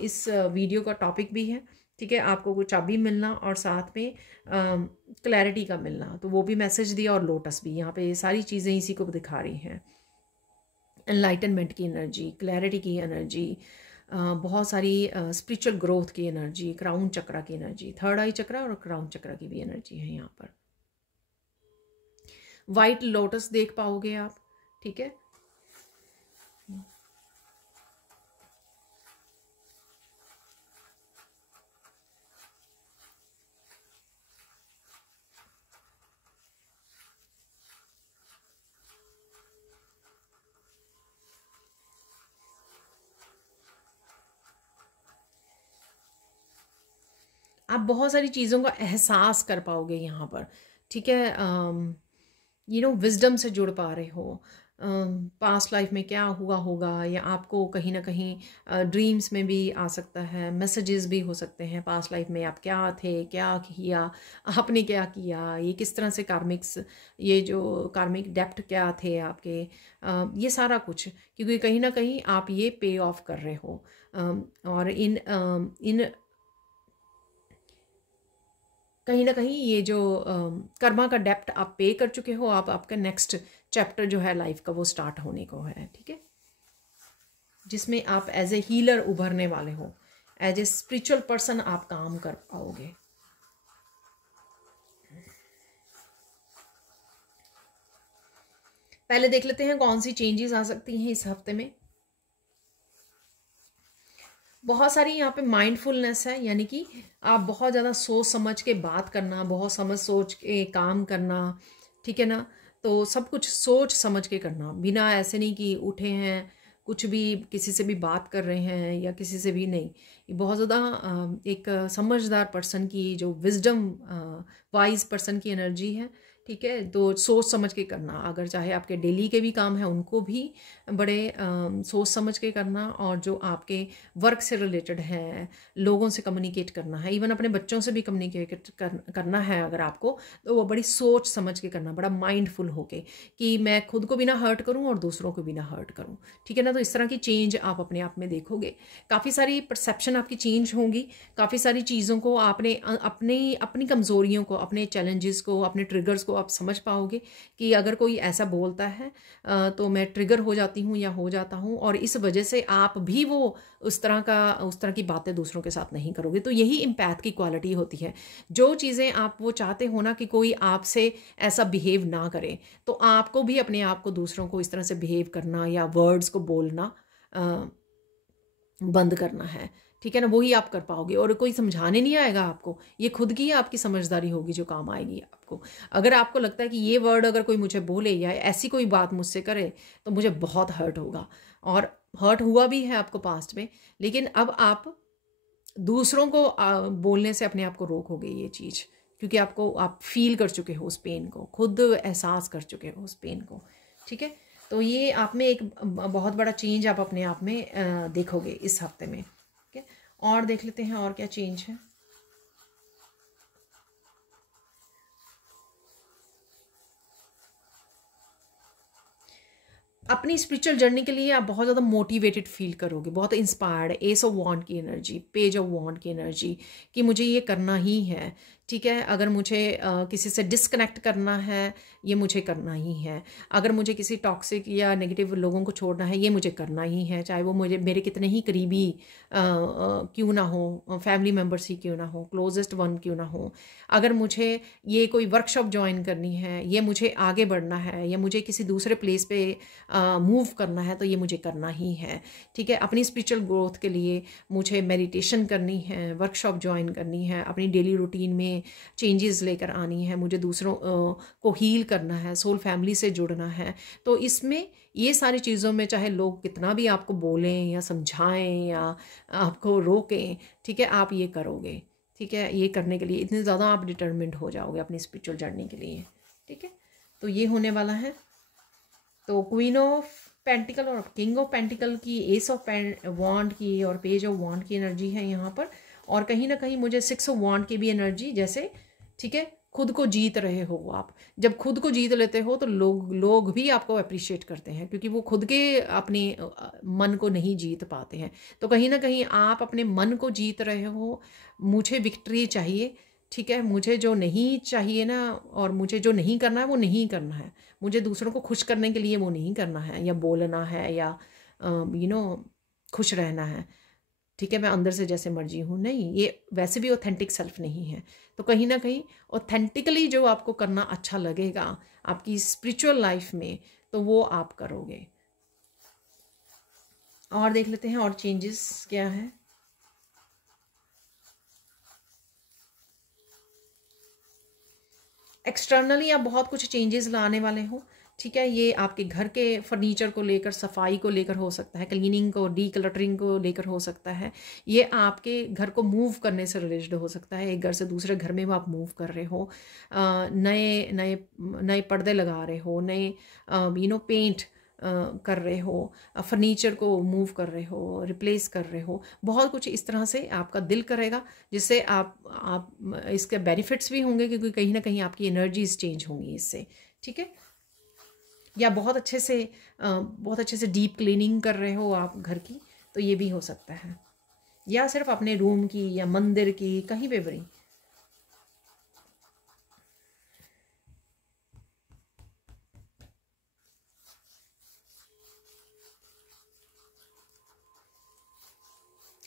इस वीडियो का टॉपिक भी है, ठीक है। आपको वो चाबी मिलना और साथ में क्लैरिटी का मिलना, तो वो भी मैसेज दिया, और लोटस भी यहाँ पे, ये सारी चीज़ें इसी को दिखा रही हैं। एनलाइटनमेंट की एनर्जी, क्लैरिटी की एनर्जी, बहुत सारी स्पिरिचुअल ग्रोथ की एनर्जी, क्राउन चक्रा की एनर्जी, थर्ड आई चक्रा और क्राउन चक्रा की भी एनर्जी है यहाँ पर। वाइट लोटस देख पाओगे आप, ठीक है। आप बहुत सारी चीज़ों का एहसास कर पाओगे यहाँ पर, ठीक है। विजडम से जुड़ पा रहे हो, पास्ट लाइफ में क्या हुआ होगा, या आपको कहीं ना कहीं ड्रीम्स में भी आ सकता है, मैसेजेस भी हो सकते हैं, पास्ट लाइफ में आप क्या थे, क्या किया, आपने क्या किया, ये किस तरह से कार्मिक्स, ये जो कार्मिक डेप्थ क्या थे आपके, ये सारा कुछ, क्योंकि कहीं ना कहीं आप ये पे ऑफ कर रहे हो, और इन कहीं ना कहीं ये जो कर्मा का डेप्ट आप पे कर चुके हो, आप आपका नेक्स्ट चैप्टर जो है लाइफ का वो स्टार्ट होने को है, ठीक है, जिसमें आप एज ए हीलर उभरने वाले हो, एज ए स्पिरिचुअल पर्सन आप काम कर पाओगे। पहले देख लेते हैं कौन सी चेंजेस आ सकती हैं इस हफ्ते में। बहुत सारी यहाँ पे माइंडफुलनेस है, यानी कि आप बहुत ज़्यादा सोच समझ के बात करना, बहुत सोच के काम करना, ठीक है ना। तो सब कुछ सोच समझ के करना, बिना ऐसे नहीं कि उठे हैं कुछ भी किसी से भी बात कर रहे हैं या किसी से भी नहीं। ये बहुत ज़्यादा एक समझदार पर्सन की, जो विजडम वाइज पर्सन की एनर्जी है, ठीक है। तो सोच समझ के करना, अगर चाहे आपके डेली के भी काम है उनको भी बड़े सोच समझ के करना, और जो आपके वर्क से रिलेटेड है, लोगों से कम्युनिकेट करना है, इवन अपने बच्चों से भी कम्युनिकेट करना है अगर आपको, तो वो बड़ी सोच समझ के करना, बड़ा माइंडफुल होके, कि मैं खुद को भी ना हर्ट करूं और दूसरों को भी ना हर्ट करूं, ठीक है ना। तो इस तरह की चेंज आप अपने आप में देखोगे, काफ़ी सारी परसेप्शन आपकी चेंज होंगी, काफ़ी सारी चीज़ों को आपने अपनी कमज़ोरियों को, अपने चैलेंजेस को, अपने ट्रिगर्स को आप समझ पाओगे कि अगर कोई ऐसा बोलता है तो मैं ट्रिगर हो जाती हूँ या हो जाता हूँ, और इस वजह से आप भी वो उस तरह की बातें दूसरों के साथ नहीं करोगे। तो यही एम्पैथ की क्वालिटी होती है, जो चीज़ें आप वो चाहते हो ना कि कोई आपसे ऐसा बिहेव ना करे, तो आपको भी अपने आप को दूसरों को इस तरह से बिहेव करना या वर्ड्स को बोलना बंद करना है, ठीक है ना। वही आप कर पाओगे, और कोई समझाने नहीं आएगा आपको, ये खुद की आपकी समझदारी होगी जो काम आएगी आपको। अगर आपको लगता है कि ये वर्ड अगर कोई मुझे बोले या ऐसी कोई बात मुझसे करे तो मुझे बहुत हर्ट होगा, और हर्ट हुआ भी है आपको पास्ट में, लेकिन अब आप दूसरों को बोलने से अपने आप को रोकोगे ये चीज़, क्योंकि आप फील कर चुके हो उस पेन को, खुद एहसास कर चुके हो उस पेन को, ठीक है। तो ये आप में एक बहुत बड़ा चेंज आप अपने आप में देखोगे इस हफ्ते में, ठीक है। और देख लेते हैं और क्या चेंज है। अपनी स्पिरिचुअल जर्नी के लिए आप बहुत ज़्यादा मोटिवेटेड फील करोगे, बहुत इंस्पायर्ड, एस ऑफ वॉन्ड की एनर्जी, पेज ऑफ वॉन्ड की एनर्जी, कि मुझे ये करना ही है, ठीक है। अगर मुझे किसी से डिस्कनेक्ट करना है, ये मुझे करना ही है। अगर मुझे किसी टॉक्सिक या नेगेटिव लोगों को छोड़ना है, ये मुझे करना ही है, चाहे वो मुझे मेरे कितने ही करीबी क्यों ना हो, फैमिली मेम्बर्स ही क्यों ना हो, क्लोजेस्ट वन क्यों ना हो। अगर मुझे ये कोई वर्कशॉप ज्वाइन करनी है, ये मुझे आगे बढ़ना है, या मुझे किसी दूसरे प्लेस पे मूव करना है, तो ये मुझे करना ही है, ठीक है। अपनी स्पिरिचुअल ग्रोथ के लिए मुझे मेडिटेशन करनी है, वर्कशॉप ज्वाइन करनी है, अपनी डेली रूटीन में में चेंजेस लेकर आनी है, मुझे दूसरों को हील करना है, सोल फैमिली से जुड़ना है। तो इसमें ये सारी चीज़ों में चाहे लोग कितना भी आपको बोलें या समझाएं या आपको रोकें, ठीक है, आप ये करोगे। ठीक है, ये करने के लिए इतने ज़्यादा आप डिटर्मिन्ड हो जाओगे अपनी स्पिरिचुअल जर्नी के लिए। ठीक है, तो ये होने वाला है। तो क्वीन ऑफ पेंटिकल और किंग ऑफ पेंटिकल की, एस ऑफ वॉन्ड की और पेज ऑफ वॉन्ड की एनर्जी है यहाँ पर। और कहीं ना कहीं मुझे 6 ऑफ वॉन्ड की भी एनर्जी, जैसे ठीक है खुद को जीत रहे हो आप। जब खुद को जीत लेते हो तो लोग भी आपको अप्रिशिएट करते हैं, क्योंकि वो खुद के अपने मन को नहीं जीत पाते हैं। तो कहीं ना कहीं आप अपने मन को जीत रहे हो। मुझे विक्ट्री चाहिए, ठीक है, मुझे जो नहीं चाहिए ना, और मुझे जो नहीं करना है वो नहीं करना है। मुझे दूसरों को खुश करने के लिए वो नहीं करना है, या बोलना है, या खुश रहना है। ठीक है, मैं अंदर से जैसे मर्जी हूँ, नहीं, ये वैसे भी ऑथेंटिक सेल्फ नहीं है। तो कहीं ना कहीं ऑथेंटिकली जो आपको करना अच्छा लगेगा आपकी स्पिरिचुअल लाइफ में, तो वो आप करोगे। और देख लेते हैं और चेंजेस क्या है। एक्सटर्नली आप बहुत कुछ चेंजेस लाने वाले हो। ठीक है, ये आपके घर के फर्नीचर को लेकर, सफाई को लेकर हो सकता है, क्लीनिंग को, डी क्लटरिंग को लेकर हो सकता है। ये आपके घर को मूव करने से रिलेटेड हो सकता है। एक घर से दूसरे घर में भी आप मूव कर रहे हो, नए नए नए पर्दे लगा रहे हो, नए पेंट कर रहे हो, फर्नीचर को मूव कर रहे हो, रिप्लेस कर रहे हो। बहुत कुछ इस तरह से आपका दिल करेगा, जिससे आप इसके बेनिफिट्स भी होंगे, क्योंकि कहीं ना कहीं आपकी एनर्जीज चेंज होंगी इससे। ठीक है, या बहुत अच्छे से डीप क्लीनिंग कर रहे हो आप घर की, तो ये भी हो सकता है। या सिर्फ अपने रूम की या मंदिर की, कहीं पे भी।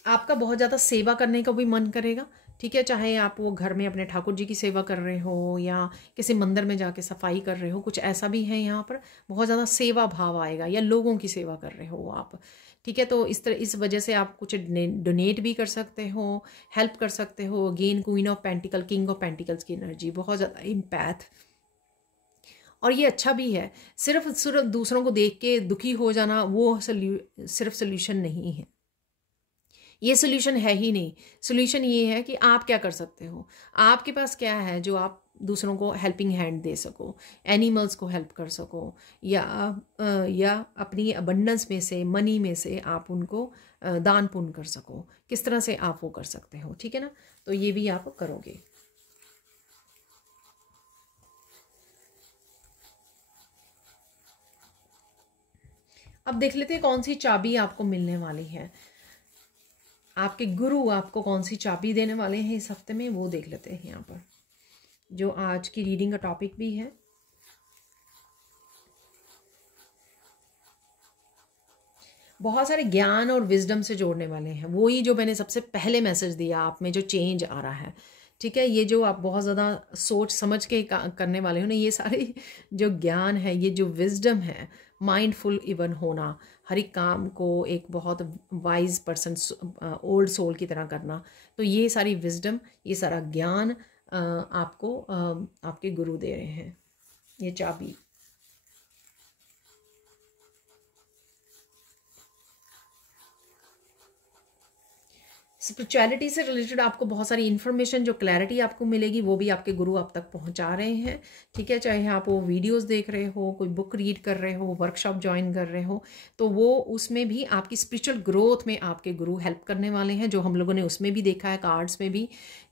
आपका बहुत ज़्यादा सेवा करने का भी मन करेगा। ठीक है, चाहे आप वो घर में अपने ठाकुर जी की सेवा कर रहे हो या किसी मंदिर में जाके सफाई कर रहे हो, कुछ ऐसा भी है यहाँ पर। बहुत ज़्यादा सेवा भाव आएगा, या लोगों की सेवा कर रहे हो आप। ठीक है, तो इस वजह से आप कुछ डोनेट भी कर सकते हो, हेल्प कर सकते हो। Again queen of pentacle, king of pentacles की एनर्जी बहुत ज़्यादा इम्पैथ। और ये अच्छा भी है। सिर्फ दूसरों को देख के दुखी हो जाना वो सिर्फ सोल्यूशन नहीं है। ये सोल्यूशन है ही नहीं। सोल्यूशन ये है कि आप क्या कर सकते हो, आपके पास क्या है जो आप दूसरों को हेल्पिंग हैंड दे सको, एनिमल्स को हेल्प कर सको, या अपनी अबंडेंस में से, मनी में से आप उनको दान पुण्य कर सको। किस तरह से आप वो कर सकते हो, ठीक है ना। तो ये भी आप करोगे। अब देख लेते हैं कौन सी चाबी आपको मिलने वाली है। आपके गुरु आपको कौन सी चाबी देने वाले हैं इस हफ्ते में, वो देख लेते हैं यहाँ पर, जो आज की रीडिंग का टॉपिक भी है। बहुत सारे ज्ञान और विजडम से जोड़ने वाले हैं। वही जो मैंने सबसे पहले मैसेज दिया, आप में जो चेंज आ रहा है। ठीक है, ये जो आप बहुत ज़्यादा सोच समझ के करने वाले हो ना, ये सारे जो ज्ञान है, ये जो विजडम है, माइंडफुल इवन होना, हर एक काम को एक बहुत वाइज पर्सन, ओल्ड सोल की तरह करना, तो ये सारी विजडम, ये सारा ज्ञान आपको आपके गुरु दे रहे हैं, ये चाबी। स्पिरिचुअलिटी से रिलेटेड आपको बहुत सारी इन्फॉर्मेशन, जो क्लैरिटी आपको मिलेगी, वो भी आपके गुरु आप तक पहुंचा रहे हैं। ठीक है, चाहे आप वो वीडियोस देख रहे हो, कोई बुक रीड कर रहे हो, वर्कशॉप ज्वाइन कर रहे हो, तो वो उसमें भी आपकी स्पिरिचुअल ग्रोथ में आपके गुरु हेल्प करने वाले हैं, जो हम लोगों ने उसमें भी देखा है, कार्ड्स में भी।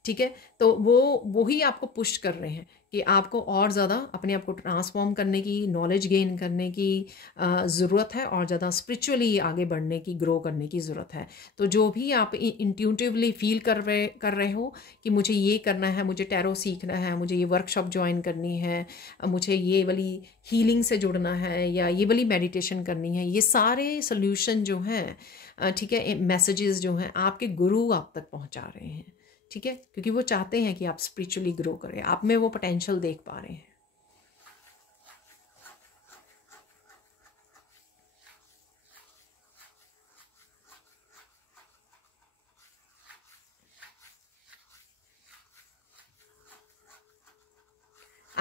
ठीक है, तो वो ही आपको पुश कर रहे हैं कि आपको और ज़्यादा अपने आप को ट्रांसफॉर्म करने की, नॉलेज गेन करने की ज़रूरत है, और ज़्यादा स्पिरिचुअली आगे बढ़ने की, ग्रो करने की ज़रूरत है। तो जो भी आप इंट्यूटिवली फील कर रहे हो कि मुझे ये करना है, मुझे टैरो सीखना है, मुझे ये वर्कशॉप ज्वाइन करनी है, मुझे ये वाली हीलिंग से जुड़ना है, या ये वाली मेडिटेशन करनी है, ये सारे सोल्यूशन जो हैं, ठीक है, मैसेजेस जो हैं, आपके गुरु आप तक पहुंचा रहे हैं। ठीक है, क्योंकि वो चाहते हैं कि आप स्पिरिचुअली ग्रो करें, आप में वो पोटेंशियल देख पा रहे हैं।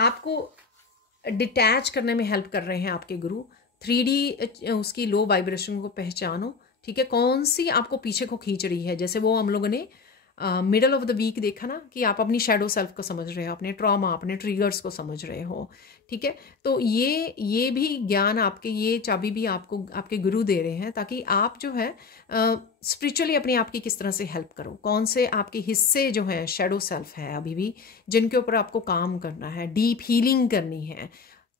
आपको डिटैच करने में हेल्प कर रहे हैं आपके गुरु। 3D उसकी लो वाइब्रेशन को पहचानो, ठीक है, कौन सी आपको पीछे को खींच रही है। जैसे वो हम लोगों ने मिडल ऑफ द वीक देखा ना, कि आप अपनी शैडो सेल्फ को समझ रहे हो, अपने ट्रॉमा, अपने ट्रिगर्स को समझ रहे हो, ठीक है। तो ये भी ज्ञान आपके, ये चाबी भी आपको आपके गुरु दे रहे हैं, ताकि आप जो है स्पिरिचुअली अपने आप की किस तरह से हेल्प करो, कौन से आपके हिस्से जो हैं शैडो सेल्फ है अभी भी, जिनके ऊपर आपको काम करना है, डीप हीलिंग करनी है,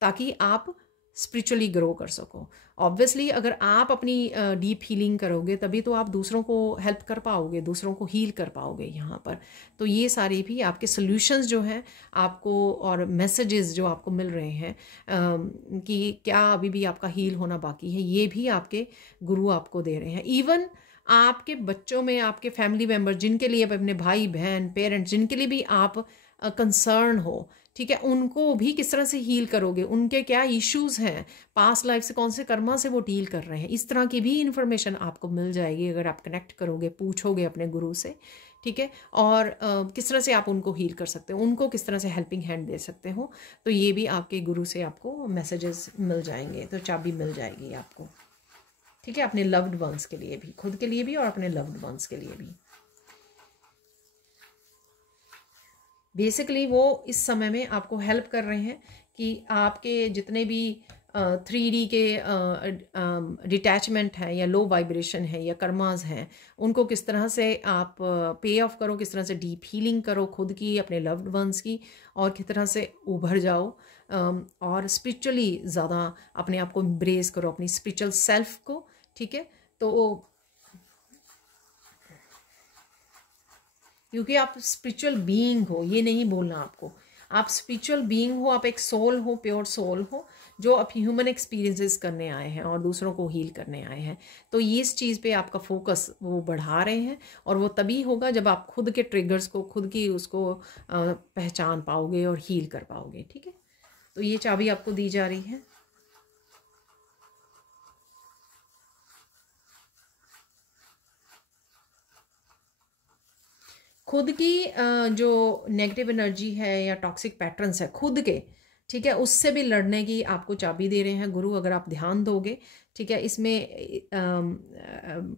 ताकि आप स्पिरिचुअली ग्रो कर सको। ऑब्वियसली अगर आप अपनी डीप हीलिंग करोगे तभी तो आप दूसरों को हेल्प कर पाओगे, दूसरों को हील कर पाओगे यहाँ पर। तो ये सारे भी आपके सॉल्यूशंस जो हैं आपको, और मैसेजेस जो आपको मिल रहे हैं कि क्या अभी भी आपका हील होना बाकी है, ये भी आपके गुरु आपको दे रहे हैं। इवन आपके बच्चों में, आपके फैमिली मेम्बर जिनके लिए, अपने भाई बहन, पेरेंट्स, जिनके लिए भी आप कंसर्न हो, ठीक है, उनको भी किस तरह से हील करोगे, उनके क्या इश्यूज हैं, पास्ट लाइफ से कौन से कर्मा से वो डील कर रहे हैं, इस तरह की भी इंफॉर्मेशन आपको मिल जाएगी अगर आप कनेक्ट करोगे, पूछोगे अपने गुरु से, ठीक है। और किस तरह से आप उनको हील कर सकते हो, उनको किस तरह से हेल्पिंग हैंड दे सकते हो, तो ये भी आपके गुरु से आपको मैसेजेस मिल जाएंगे, तो चाबी मिल जाएगी आपको, ठीक है, अपने लव्ड वंस के लिए भी, खुद के लिए भी और अपने लव्ड वंस के लिए भी। बेसिकली वो इस समय में आपको हेल्प कर रहे हैं कि आपके जितने भी 3D के डिटैचमेंट है, या लो वाइब्रेशन है, या कर्मास हैं, उनको किस तरह से आप पे ऑफ करो, किस तरह से डीप हीलिंग करो खुद की, अपने लव्ड वंस की, और किस तरह से उभर जाओ और स्पिरिचुअली ज़्यादा अपने आप को एम्ब्रेस करो, अपनी स्पिरिचुअल सेल्फ को, ठीक है। तो क्योंकि आप स्पिरिचुअल बीइंग हो, ये नहीं बोलना आपको, आप स्पिरिचुअल बीइंग हो, आप एक सोल हो, प्योर सोल हो, जो आप ह्यूमन एक्सपीरियंसेस करने आए हैं और दूसरों को हील करने आए हैं। तो ये इस चीज़ पे आपका फोकस वो बढ़ा रहे हैं, और वो तभी होगा जब आप खुद के ट्रिगर्स को, खुद की उसको पहचान पाओगे और हील कर पाओगे, ठीक है। तो ये चाबी आपको दी जा रही है। खुद की जो नेगेटिव एनर्जी है या टॉक्सिक पैटर्न्स है खुद के, ठीक है, उससे भी लड़ने की आपको चाबी दे रहे हैं गुरु, अगर आप ध्यान दोगे, ठीक है। इसमें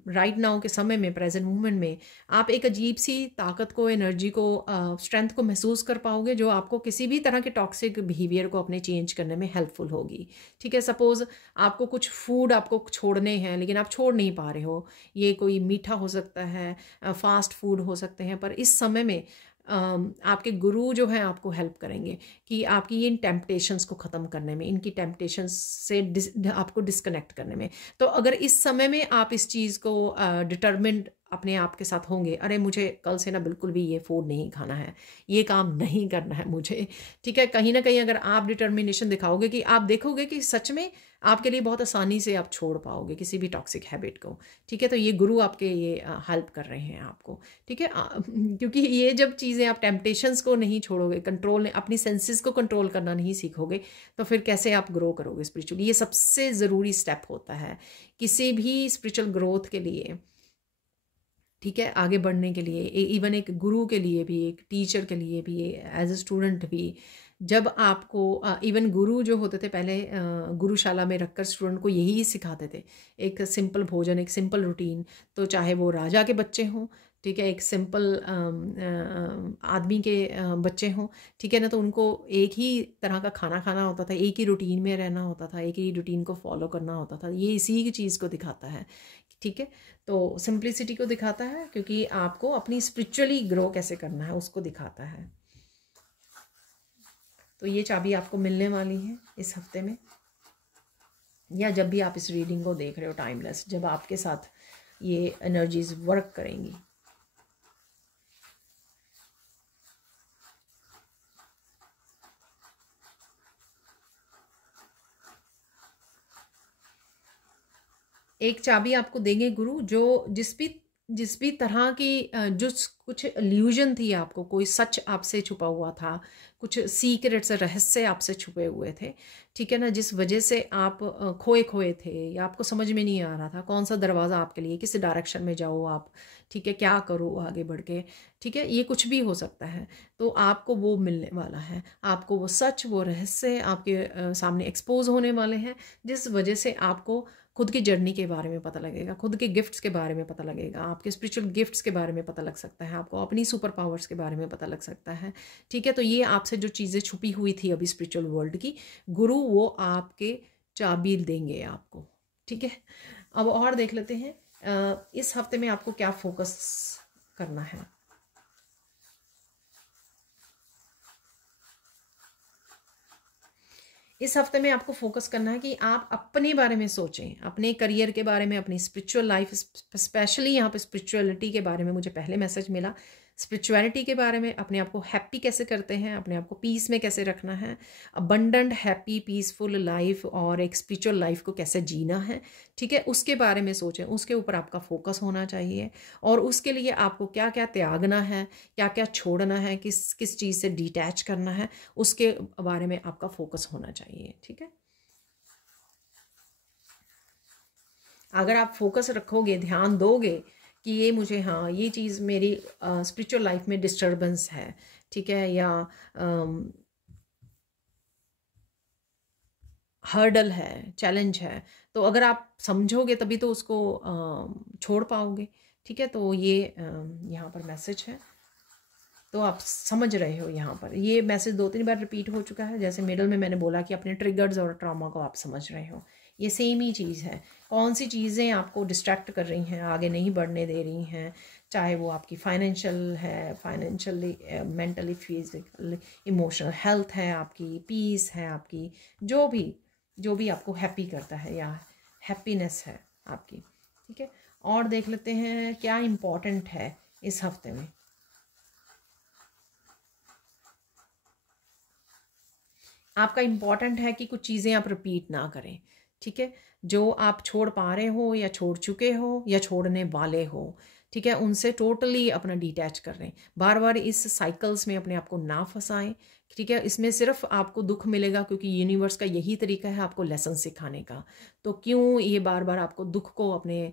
राइट नाउ के समय में, प्रेजेंट मूवमेंट में, आप एक अजीब सी ताकत को, एनर्जी को, स्ट्रेंथ को महसूस कर पाओगे, जो आपको किसी भी तरह के टॉक्सिक बिहेवियर को अपने चेंज करने में हेल्पफुल होगी, ठीक है। सपोज आपको कुछ फूड आपको छोड़ने हैं, लेकिन आप छोड़ नहीं पा रहे हो, ये कोई मीठा हो सकता है, फास्ट फूड हो सकते हैं, पर इस समय में आपके गुरु जो हैं आपको हेल्प करेंगे कि आपकी इन टेम्पटेशंस को ख़त्म करने में, इनकी टेम्पटेशंस से आपको डिस्कनेक्ट करने में। तो अगर इस समय में आप इस चीज़ को डिटर्मिन्ड अपने आप के साथ होंगे, अरे मुझे कल से ना बिल्कुल भी ये फूड नहीं खाना है, ये काम नहीं करना है मुझे, ठीक है, कहीं ना कहीं अगर आप डिटर्मिनेशन दिखाओगे, कि आप देखोगे कि सच में आपके लिए बहुत आसानी से आप छोड़ पाओगे किसी भी टॉक्सिक हैबिट को, ठीक है। तो ये गुरु आपके ये हेल्प कर रहे हैं आपको, ठीक है। क्योंकि ये जब चीज़ें, आप टेम्पटेशंस को नहीं छोड़ोगे, कंट्रोल, अपनी सेंसेस को कंट्रोल करना नहीं सीखोगे, तो फिर कैसे आप ग्रो करोगे स्पिरिचुअली। ये सबसे ज़रूरी स्टेप होता है किसी भी स्पिरिचुअल ग्रोथ के लिए, ठीक है, आगे बढ़ने के लिए, इवन एक गुरु के लिए भी, एक टीचर के लिए भी, एज ए स्टूडेंट भी। जब आपको इवन गुरु जो होते थे पहले, गुरुशाला में रखकर स्टूडेंट को यही सिखाते थे, एक सिंपल भोजन, एक सिंपल रूटीन। तो चाहे वो राजा के बच्चे हों, ठीक है, एक सिंपल आदमी के बच्चे हों, ठीक है ना, तो उनको एक ही तरह का खाना खाना होता था, एक ही रूटीन में रहना होता था, एक ही रूटीन को फॉलो करना होता था। ये इसी की चीज़ को दिखाता है, ठीक है। तो सिंप्लिसिटी को दिखाता है, क्योंकि आपको अपनी स्पिरिचुअली ग्रो कैसे करना है उसको दिखाता है। तो ये चाबी आपको मिलने वाली है इस हफ्ते में, या जब भी आप इस रीडिंग को देख रहे हो, टाइमलेस, जब आपके साथ ये एनर्जीज वर्क करेंगी। एक चाबी आपको देंगे गुरु, जो जिस भी तरह की जो कुछ इल्यूजन थी आपको, कोई सच आपसे छुपा हुआ था, कुछ सीक्रेट्स, रहस्य आपसे छुपे हुए थे, ठीक है ना, जिस वजह से आप खोए खोए थे, या आपको समझ में नहीं आ रहा था कौन सा दरवाज़ा आपके लिए, किस डायरेक्शन में जाओ आप, ठीक है, क्या करो आगे बढ़ के, ठीक है, ये कुछ भी हो सकता है। तो आपको वो मिलने वाला है, आपको वो सच, वो रहस्य आपके सामने एक्सपोज होने वाले हैं, जिस वजह से आपको खुद की जर्नी के बारे में पता लगेगा, खुद के गिफ्ट्स के बारे में पता लगेगा, आपके स्पिरिचुअल गिफ्ट्स के बारे में पता लग सकता है, आपको अपनी सुपर पावर्स के बारे में पता लग सकता है, ठीक है। तो ये आपसे जो चीज़ें छुपी हुई थी अभी स्पिरिचुअल वर्ल्ड की, गुरु वो आपके चाबी देंगे आपको, ठीक है। अब और देख लेते हैं इस हफ्ते में आपको क्या फोकस करना है। इस हफ्ते में आपको फोकस करना है कि आप अपने बारे में सोचें, अपने करियर के बारे में, अपनी स्पिरिचुअल लाइफ, स्पेशली यहाँ पे स्पिरिचुअलिटी के बारे में मुझे पहले मैसेज मिला। स्पिरिचुअलिटी के बारे में, अपने आप को हैप्पी कैसे करते हैं, अपने आप को पीस में कैसे रखना है, अबंडेंट हैप्पी पीसफुल लाइफ और एक स्पिरिचुअल लाइफ को कैसे जीना है, ठीक है, उसके बारे में सोचें, उसके ऊपर आपका फोकस होना चाहिए। और उसके लिए आपको क्या क्या त्यागना है, क्या क्या छोड़ना है, किस किस चीज़ से डिटैच करना है, उसके बारे में आपका फोकस होना चाहिए, ठीक है। अगर आप फोकस रखोगे, ध्यान दोगे कि ये मुझे, हाँ ये चीज़ मेरी स्पिरिचुअल लाइफ में डिस्टर्बेंस है, ठीक है, या हर्डल है, चैलेंज है, तो अगर आप समझोगे तभी तो उसको छोड़ पाओगे, ठीक है। तो ये यहाँ पर मैसेज है, तो आप समझ रहे हो। यहाँ पर ये मैसेज 2-3 बार रिपीट हो चुका है, जैसे मिडल में मैंने बोला कि अपने ट्रिगर्स और ट्रॉमा को आप समझ रहे हो, ये सेम ही चीज़ है। कौन सी चीज़ें आपको डिस्ट्रैक्ट कर रही हैं, आगे नहीं बढ़ने दे रही हैं, चाहे वो आपकी फाइनेंशियल है, financially, mentally, physically, emotional health है, आपकी पीस है, आपकी जो भी आपको हैप्पी करता है या हैप्पीनेस है आपकी, ठीक है। और देख लेते हैं क्या इम्पोर्टेंट है इस हफ्ते में। आपका इम्पॉर्टेंट है कि कुछ चीज़ें आप रिपीट ना करें, ठीक है। जो आप छोड़ पा रहे हो या छोड़ चुके हो या छोड़ने वाले हो, ठीक है, उनसे टोटली अपना डिटैच कर रहे हैं। बार बार इस साइकिल्स में अपने आप को ना फंसाएं, ठीक है। इसमें सिर्फ आपको दुख मिलेगा, क्योंकि यूनिवर्स का यही तरीका है आपको लेसन सिखाने का। तो क्यों ये बार बार आपको दुख को अपने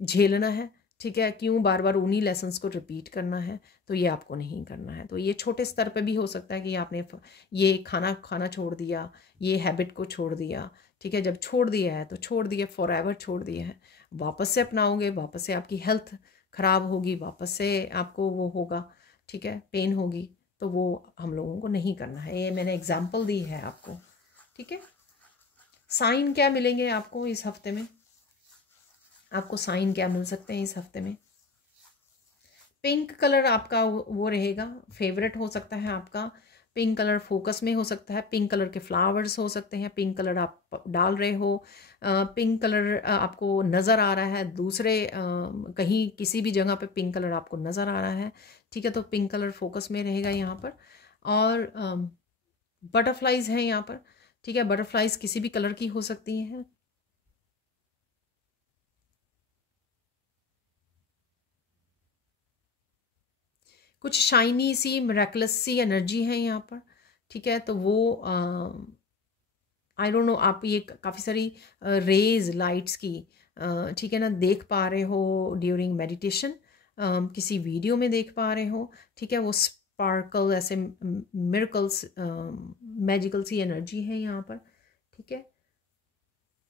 झेलना है, ठीक है, क्यों बार बार उन्हीं लेसन्स को रिपीट करना है। तो ये आपको नहीं करना है। तो ये छोटे स्तर पे भी हो सकता है कि आपने ये खाना खाना छोड़ दिया, ये हैबिट को छोड़ दिया, ठीक है। जब छोड़ दिया है तो छोड़ दिया, फॉर एवर छोड़ दिया है। वापस से अपनाओगे, वापस से आपकी हेल्थ ख़राब होगी, वापस से आपको वो होगा, ठीक है, पेन होगी। तो वो हम लोगों को नहीं करना है। ये मैंने एग्जाम्पल दी है आपको, ठीक है। साइन क्या मिलेंगे आपको इस हफ्ते में, आपको साइन क्या मिल सकते हैं इस हफ्ते में। पिंक कलर आपका वो रहेगा, फेवरेट हो सकता है आपका। पिंक कलर फोकस में हो सकता है, पिंक कलर के फ्लावर्स हो सकते हैं, पिंक कलर आप डाल रहे हो, पिंक कलर आपको नज़र आ रहा है दूसरे कहीं किसी भी जगह पे पिंक कलर आपको नज़र आ रहा है, ठीक है। तो पिंक कलर फोकस में रहेगा यहाँ पर। और बटरफ्लाइज हैं यहाँ पर, ठीक है, बटरफ्लाइज किसी भी कलर की हो सकती हैं। कुछ शाइनी सी मिरेकलस सी एनर्जी है यहाँ पर, ठीक है। तो वो आई डोंट नो, आप ये काफ़ी सारी रेज लाइट्स की, ठीक है ना, देख पा रहे हो ड्यूरिंग मेडिटेशन, किसी वीडियो में देख पा रहे हो, ठीक है। वो स्पार्कल ऐसे मिरेकल्स, मैजिकल सी एनर्जी है यहाँ पर, ठीक है।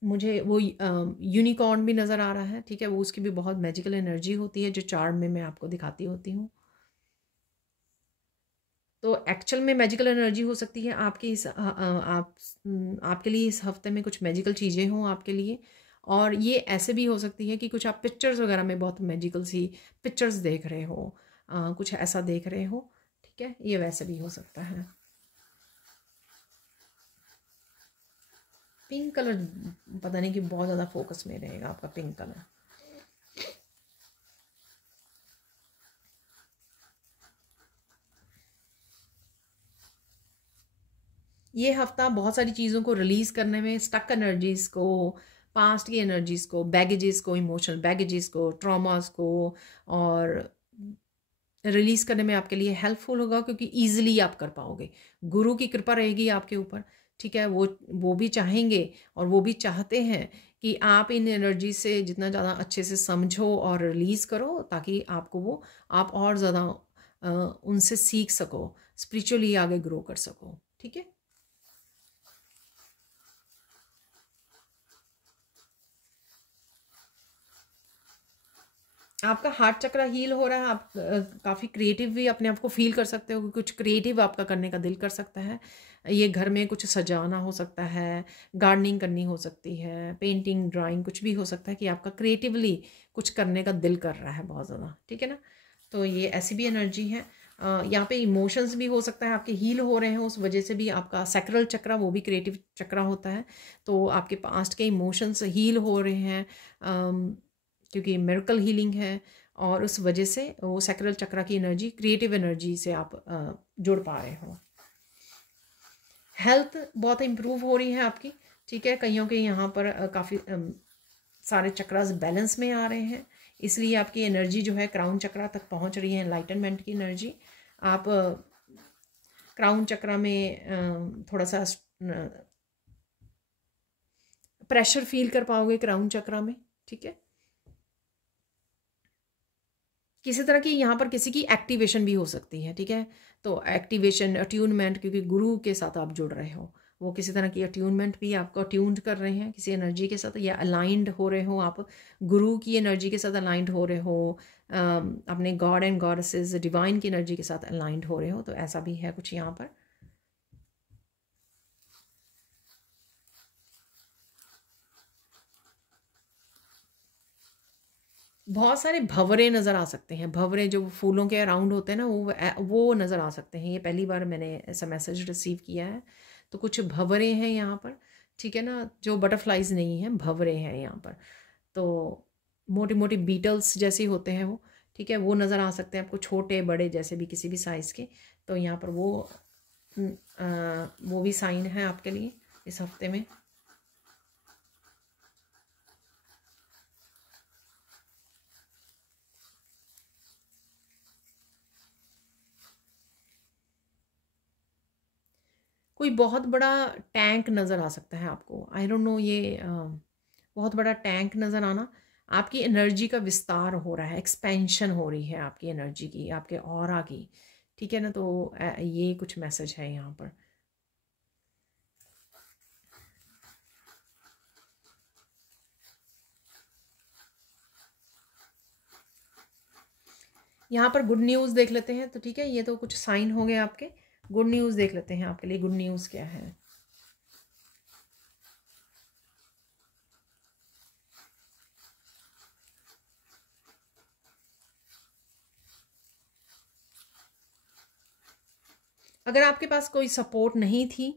मुझे वो यूनिकॉर्न भी नज़र आ रहा है, ठीक है। वो उसकी भी बहुत मैजिकल एनर्जी होती है, जो चार्ट में मैं आपको दिखाती होती हूँ। तो एक्चुअल में मैजिकल एनर्जी हो सकती है आपकी आपके लिए इस हफ्ते में कुछ मैजिकल चीज़ें हों आपके लिए। और ये ऐसे भी हो सकती है कि कुछ आप पिक्चर्स वगैरह में बहुत मैजिकल सी पिक्चर्स देख रहे हो, कुछ ऐसा देख रहे हो, ठीक है। ये वैसे भी हो सकता है। पिंक कलर पता नहीं कि बहुत ज़्यादा फोकस में रहेगा आपका पिंक कलर। ये हफ्ता बहुत सारी चीज़ों को रिलीज़ करने में, स्टक एनर्जीज़ को, पास्ट की एनर्जीज़ को, बैगेजेस को, इमोशनल बैगेजेस को, ट्रॉमास को, और रिलीज़ करने में आपके लिए हेल्पफुल होगा, क्योंकि ईजिली आप कर पाओगे। गुरु की कृपा रहेगी आपके ऊपर, ठीक है। वो भी चाहेंगे और वो भी चाहते हैं कि आप इन एनर्जी से जितना ज़्यादा अच्छे से समझो और रिलीज़ करो, ताकि आपको वो आप और ज़्यादा उनसे सीख सको, स्पिरिचुअली आगे ग्रो कर सको। ठीक है। आपका हार्ट चक्र हील हो रहा है, आप काफ़ी क्रिएटिव भी अपने आप को फील कर सकते हो, कुछ क्रिएटिव आपका करने का दिल कर सकता है। ये घर में कुछ सजाना हो सकता है, गार्डनिंग करनी हो सकती है, पेंटिंग ड्राइंग कुछ भी हो सकता है कि आपका क्रिएटिवली कुछ करने का दिल कर रहा है बहुत ज़्यादा। ठीक है ना। तो ये ऐसी भी एनर्जी है। यहाँ पे इमोशंस भी हो सकता है आपके हील हो रहे हैं, उस वजह से भी आपका सैक्रल चक्र, वो भी क्रिएटिव चक्र होता है, तो आपके पास्ट के इमोशंस हील हो रहे हैं, क्योंकि मिरेकल हीलिंग है, और उस वजह से वो सैक्रल चक्र की एनर्जी, क्रिएटिव एनर्जी से आप जुड़ पा रहे हो। हेल्थ बहुत इम्प्रूव हो रही है आपकी। ठीक है। कईयों के यहाँ पर काफ़ी सारे चक्रास बैलेंस में आ रहे हैं, इसलिए आपकी एनर्जी जो है क्राउन चक्र तक पहुँच रही है, एनलाइटनमेंट की एनर्जी। आप क्राउन चक्र में थोड़ा सा प्रेशर फील कर पाओगे क्राउन चक्र में। ठीक है। किसी तरह की यहाँ पर किसी की एक्टिवेशन भी हो सकती है। ठीक है। तो एक्टिवेशन, अट्यूनमेंट, क्योंकि गुरु के साथ आप जुड़ रहे हो, वो किसी तरह की अट्यूनमेंट भी आपको अट्यून्ड कर रहे हैं किसी एनर्जी के साथ, या अलाइंड हो रहे हो आप गुरु की एनर्जी के साथ, अलाइंड हो रहे हो अपने गॉड एंड गॉडेसेस डिवाइन की एनर्जी के साथ अलाइंड हो रहे हो। तो ऐसा भी है कुछ यहाँ पर। बहुत सारे भंवरे नज़र आ सकते हैं, भंवरे जो फूलों के अराउंड होते हैं ना, वो नज़र आ सकते हैं। ये पहली बार मैंने ऐसा मैसेज रिसीव किया है। तो कुछ भंवरे हैं यहाँ पर। ठीक है ना। जो बटरफ्लाइज नहीं हैं, भंवरे हैं यहाँ पर। तो मोटी मोटी बीटल्स जैसे होते हैं वो। ठीक है। वो नज़र आ सकते हैं आपको, छोटे बड़े जैसे भी, किसी भी साइज़ के। तो यहाँ पर वो भी साइन है आपके लिए इस हफ्ते में। कोई बहुत बड़ा टैंक नज़र आ सकता है आपको, आई डोंट नो, ये बहुत बड़ा टैंक नज़र आना, आपकी एनर्जी का विस्तार हो रहा है, एक्सपेंशन हो रही है आपकी एनर्जी की, आपके ऑरा की। ठीक है ना। तो ये कुछ मैसेज है यहाँ पर। यहाँ पर गुड न्यूज़ देख लेते हैं। तो ठीक है, ये तो कुछ साइन हो गए आपके। गुड न्यूज़ देख लेते हैं आपके लिए, गुड न्यूज़ क्या है। अगर आपके पास कोई सपोर्ट नहीं थी,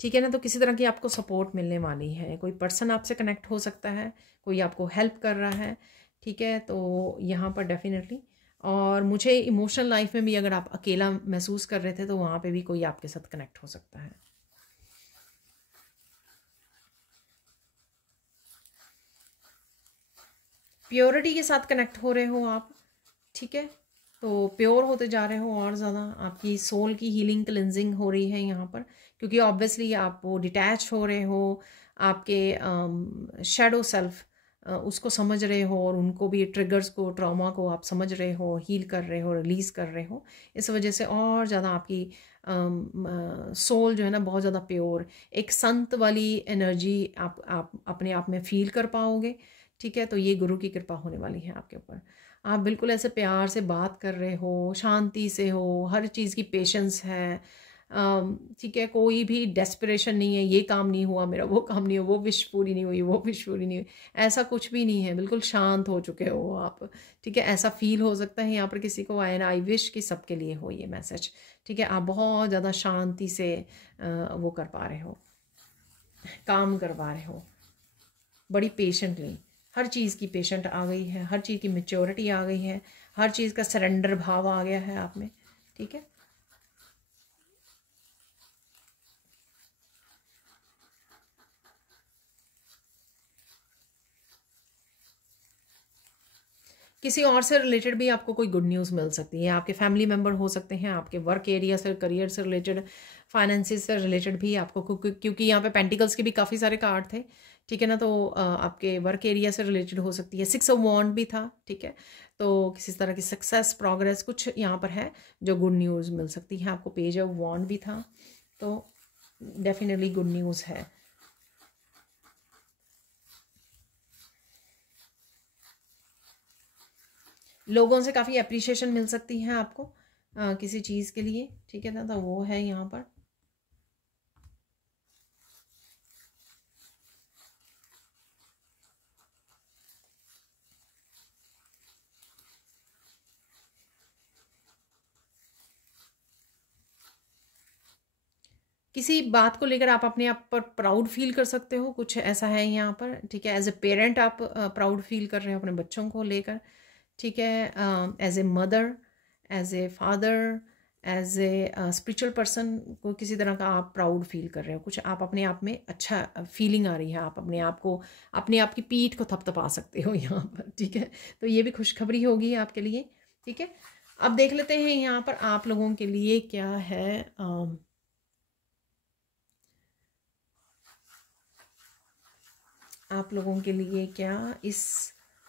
ठीक है ना, तो किसी तरह की आपको सपोर्ट मिलने वाली है। कोई पर्सन आपसे कनेक्ट हो सकता है, कोई आपको हेल्प कर रहा है। ठीक है। तो यहाँ पर डेफिनेटली, और मुझे इमोशनल लाइफ में भी अगर आप अकेला महसूस कर रहे थे, तो वहाँ पे भी कोई आपके साथ कनेक्ट हो सकता है। प्योरिटी के साथ कनेक्ट हो रहे हो आप। ठीक है। तो प्योर होते जा रहे हो, और ज़्यादा आपकी सोल की हीलिंग, क्लिनजिंग हो रही है यहाँ पर, क्योंकि ऑब्वियसली आप वो डिटैच हो रहे हो, आपके शैडो सेल्फ उसको समझ रहे हो, और उनको भी, ट्रिगर्स को, ट्रॉमा को आप समझ रहे हो, हील कर रहे हो, रिलीज़ कर रहे हो। इस वजह से और ज़्यादा आपकी सोल जो है ना, बहुत ज़्यादा प्योर, एक संत वाली एनर्जी आप अपने आप में फील कर पाओगे। ठीक है। तो ये गुरु की कृपा होने वाली है आपके ऊपर। आप बिल्कुल ऐसे प्यार से बात कर रहे हो, शांति से हो, हर चीज़ की पेशेंस है। ठीक है। कोई भी डेस्परेशन नहीं है, ये काम नहीं हुआ मेरा, वो काम नहीं हुआ, वो विश पूरी नहीं हुई, वो विश पूरी नहीं हुई, ऐसा कुछ भी नहीं है। बिल्कुल शांत हो चुके हो आप। ठीक है। ऐसा फील हो सकता है यहाँ पर किसी को, एंड आई विश कि सबके लिए हो ये मैसेज। ठीक है। आप बहुत ज़्यादा शांति से वो कर पा रहे हो, काम करवा रहे हो, बड़ी पेशेंटली। हर चीज़ की पेशेंट आ गई है, हर चीज़ की मेच्योरिटी आ गई है, हर चीज़ का सरेंडर भाव आ गया है आप में। ठीक है। किसी और से रिलेटेड भी आपको कोई गुड न्यूज़ मिल सकती है। आपके फैमिली मेम्बर हो सकते हैं, आपके वर्क एरिया से, करियर से रिलेटेड, फाइनेंसिस से रिलेटेड भी आपको, क्योंकि यहाँ पे पेंटिकल्स के भी काफ़ी सारे कार्ड थे। ठीक है ना। तो आपके वर्क एरिया से रिलेटेड हो सकती है। 6 ऑफ वॉन्ड भी था, ठीक है। तो किसी तरह की सक्सेस, प्रोग्रेस कुछ यहाँ पर है जो गुड न्यूज़ मिल सकती है आपको। पेज ऑफ वॉन्ड भी था, तो डेफिनेटली गुड न्यूज़ है। लोगों से काफ़ी अप्रिशिएशन मिल सकती है आपको किसी चीज़ के लिए, ठीक है ना। तो वो है यहाँ पर। किसी बात को लेकर आप अपने आप पर प्राउड फील कर सकते हो, कुछ ऐसा है यहाँ पर, ठीक है। एज ए पेरेंट आप प्राउड फील कर रहे हो अपने बच्चों को लेकर, ठीक है। As a mother, as a father, as a spiritual person को किसी तरह का आप प्राउड फील कर रहे हो। कुछ आप अपने आप में अच्छा फीलिंग आ रही है, आप अपने आप को, अपने आप की पीठ को थपथपा सकते हो यहाँ पर, ठीक है। तो ये भी खुशखबरी होगी आपके लिए, ठीक है। अब देख लेते हैं यहाँ पर आप लोगों के लिए क्या है। आप लोगों के लिए क्या इस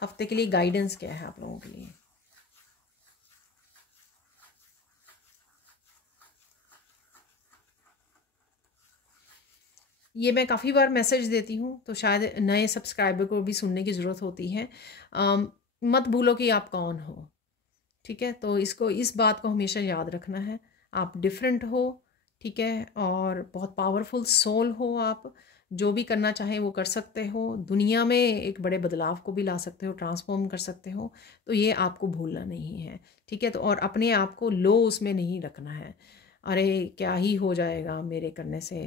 हफ्ते के लिए गाइडेंस क्या है आप लोगों के लिए। ये मैं काफ़ी बार मैसेज देती हूँ, तो शायद नए सब्सक्राइबर को भी सुनने की ज़रूरत होती है। मत भूलो कि आप कौन हो, ठीक है। तो इसको, इस बात को हमेशा याद रखना है। आप डिफरेंट हो, ठीक है, और बहुत पावरफुल सोल हो। आप जो भी करना चाहें वो कर सकते हो। दुनिया में एक बड़े बदलाव को भी ला सकते हो, ट्रांसफॉर्म कर सकते हो। तो ये आपको भूलना नहीं है, ठीक है। तो और अपने आप को लो उसमें नहीं रखना है, अरे क्या ही हो जाएगा मेरे करने से,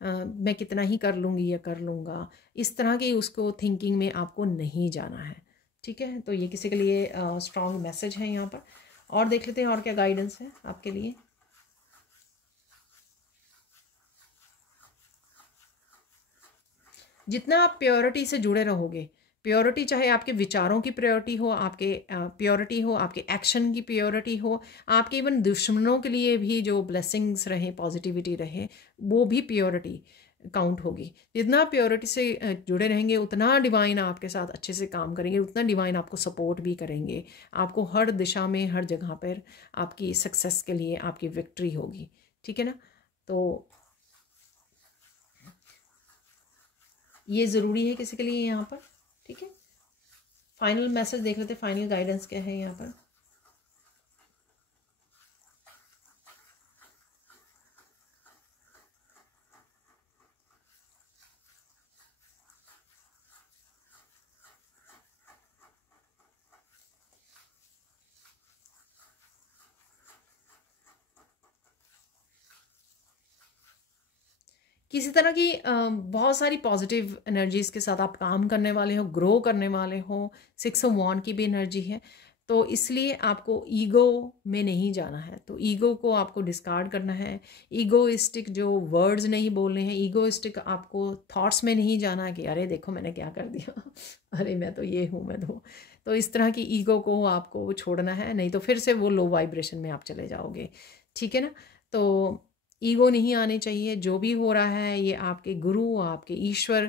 मैं कितना ही कर लूँगी या कर लूँगा, इस तरह की उसको थिंकिंग में आपको नहीं जाना है, ठीक है। तो ये किसी के लिए स्ट्रॉन्ग मैसेज है यहाँ पर। और देख लेते हैं और क्या गाइडेंस है आपके लिए। जितना आप प्योरिटी से जुड़े रहोगे, प्योरिटी चाहे आपके विचारों की प्योरिटी हो, आपके प्योरिटी हो, आपके एक्शन की प्योरिटी हो, आपके इवन दुश्मनों के लिए भी जो ब्लेसिंग्स रहे, पॉजिटिविटी रहे, वो भी प्योरिटी काउंट होगी। जितना आप प्योरिटी से जुड़े रहेंगे, उतना डिवाइन आपके साथ अच्छे से काम करेंगे, उतना डिवाइन आपको सपोर्ट भी करेंगे। आपको हर दिशा में, हर जगह पर आपकी सक्सेस के लिए आपकी विक्ट्री होगी, ठीक है ना। तो ये ज़रूरी है किसी के लिए यहाँ पर, ठीक है। फाइनल मैसेज देख लेते हैं, फाइनल गाइडेंस क्या है यहाँ पर। किसी तरह की बहुत सारी पॉजिटिव एनर्जीज़ के साथ आप काम करने वाले हो, ग्रो करने वाले हो। 6 ऑफ वॉन्ड की भी एनर्जी है, तो इसलिए आपको ईगो में नहीं जाना है। तो ईगो को आपको डिस्कार्ड करना है। ईगोइस्टिक जो वर्ड्स नहीं बोलने हैं, ईगोइस्टिक आपको थॉट्स में नहीं जाना है कि अरे देखो मैंने क्या कर दिया अरे मैं तो ये हूँ, मैं तो इस तरह की ईगो को आपको छोड़ना है, नहीं तो फिर से वो लो वाइब्रेशन में आप चले जाओगे, ठीक है ना। तो ईगो नहीं आने चाहिए। जो भी हो रहा है ये आपके गुरु, आपके ईश्वर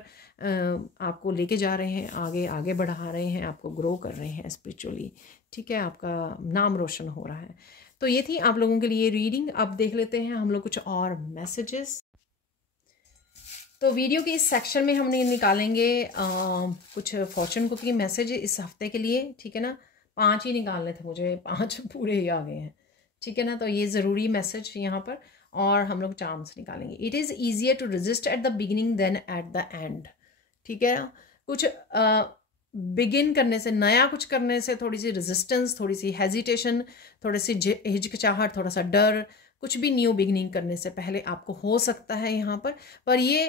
आपको लेके जा रहे हैं, आगे आगे बढ़ा रहे हैं, आपको ग्रो कर रहे हैं स्पिरिचुअली, ठीक है। आपका नाम रोशन हो रहा है। तो ये थी आप लोगों के लिए रीडिंग। अब देख लेते हैं हम लोग कुछ और मैसेजेस। तो वीडियो के इस सेक्शन में हमने निकालेंगे कुछ फॉर्चून कुकी मैसेज इस हफ्ते के लिए, ठीक है ना। 5 ही निकालने थे मुझे, 5 पूरे ही आ गए हैं, ठीक है ना। तो ये ज़रूरी मैसेज यहाँ पर। और हम लोग चार्म्स निकालेंगे। It is easier to resist at the beginning than at the end, ठीक है। कुछ बिगिन करने से, नया कुछ करने से थोड़ी सी रेजिस्टेंस, थोड़ी सी हेजिटेशन, थोड़ी सी हिचकिचाहट, थोड़ा सा डर, कुछ भी न्यू बिगिनिंग करने से पहले आपको हो सकता है यहाँ पर ये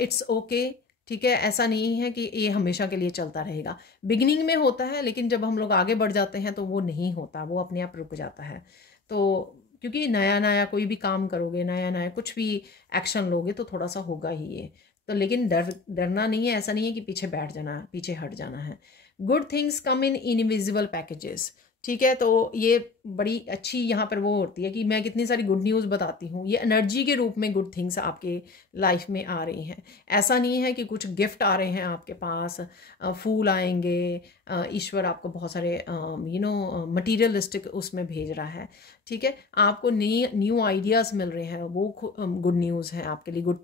इट्स ओके, ठीक है। ऐसा नहीं है कि ये हमेशा के लिए चलता रहेगा। बिगिनिंग में होता है, लेकिन जब हम लोग आगे बढ़ जाते हैं तो वो नहीं होता, वो अपने आप रुक जाता है। तो क्योंकि नया नया कोई भी काम करोगे, नया नया कुछ भी एक्शन लोगे तो थोड़ा सा होगा ही ये। तो लेकिन डरना नहीं है, ऐसा नहीं है कि पीछे बैठ जाना, पीछे हट जाना है। Good things come in invisible packages. ठीक है, तो ये बड़ी अच्छी यहाँ पर वो होती है कि मैं कितनी सारी गुड न्यूज़ बताती हूँ, ये एनर्जी के रूप में गुड थिंग्स आपके लाइफ में आ रही हैं। ऐसा नहीं है कि कुछ गिफ्ट आ रहे हैं आपके पास, फूल आएंगे, ईश्वर आपको बहुत सारे मटीरियलिस्टिक उसमें भेज रहा है। ठीक है, आपको नई न्यू आइडियाज़ मिल रहे हैं, वो गुड न्यूज़ है आपके लिए, गुड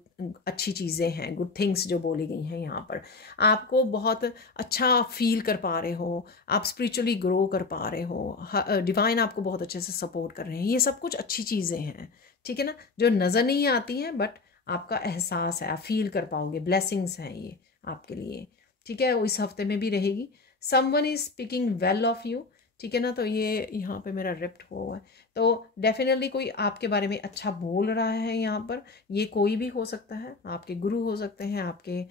अच्छी चीज़ें हैं, गुड थिंग्स जो बोली गई हैं यहाँ पर। आपको बहुत अच्छा फील कर पा रहे हो, आप स्पिरिचुअली ग्रो कर पा रहे हो, डिवाइन आपको बहुत अच्छे से सपोर्ट कर रहे हैं, ये सब कुछ अच्छी चीज़ें हैं। ठीक है ना, जो नज़र नहीं आती हैं बट आपका एहसास है, आप फील कर पाओगे, ब्लेसिंग्स हैं ये आपके लिए। ठीक है, वो इस हफ्ते में भी रहेगी। Someone is speaking well of you. ठीक है ना, तो ये यहाँ पे मेरा रिप्ट हुआ है, तो डेफिनेटली कोई आपके बारे में अच्छा बोल रहा है यहाँ पर। ये कोई भी हो सकता है, आपके गुरु हो सकते हैं, आपके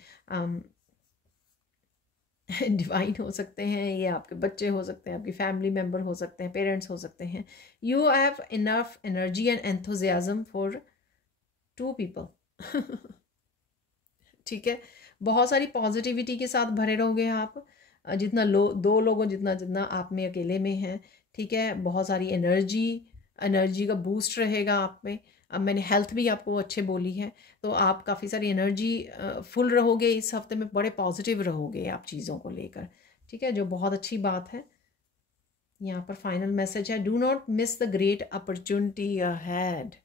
डिवाइन हो सकते हैं, ये आपके बच्चे हो सकते हैं, आपकी फैमिली मेम्बर हो सकते हैं, पेरेंट्स हो सकते हैं। You have enough energy and enthusiasm for two people. ठीक है, बहुत सारी पॉजिटिविटी के साथ भरे रहोगे आप, जितना दो लोगों जितना जितना आप में अकेले में हैं। ठीक है, बहुत सारी एनर्जी का बूस्ट रहेगा आप में। अब मैंने हेल्थ भी आपको अच्छे बोली है, तो आप काफ़ी सारी एनर्जी फुल रहोगे इस हफ्ते में, बड़े पॉजिटिव रहोगे आप चीज़ों को लेकर। ठीक है, जो बहुत अच्छी बात है। यहाँ पर फाइनल मैसेज है, do not miss the great opportunity ahead.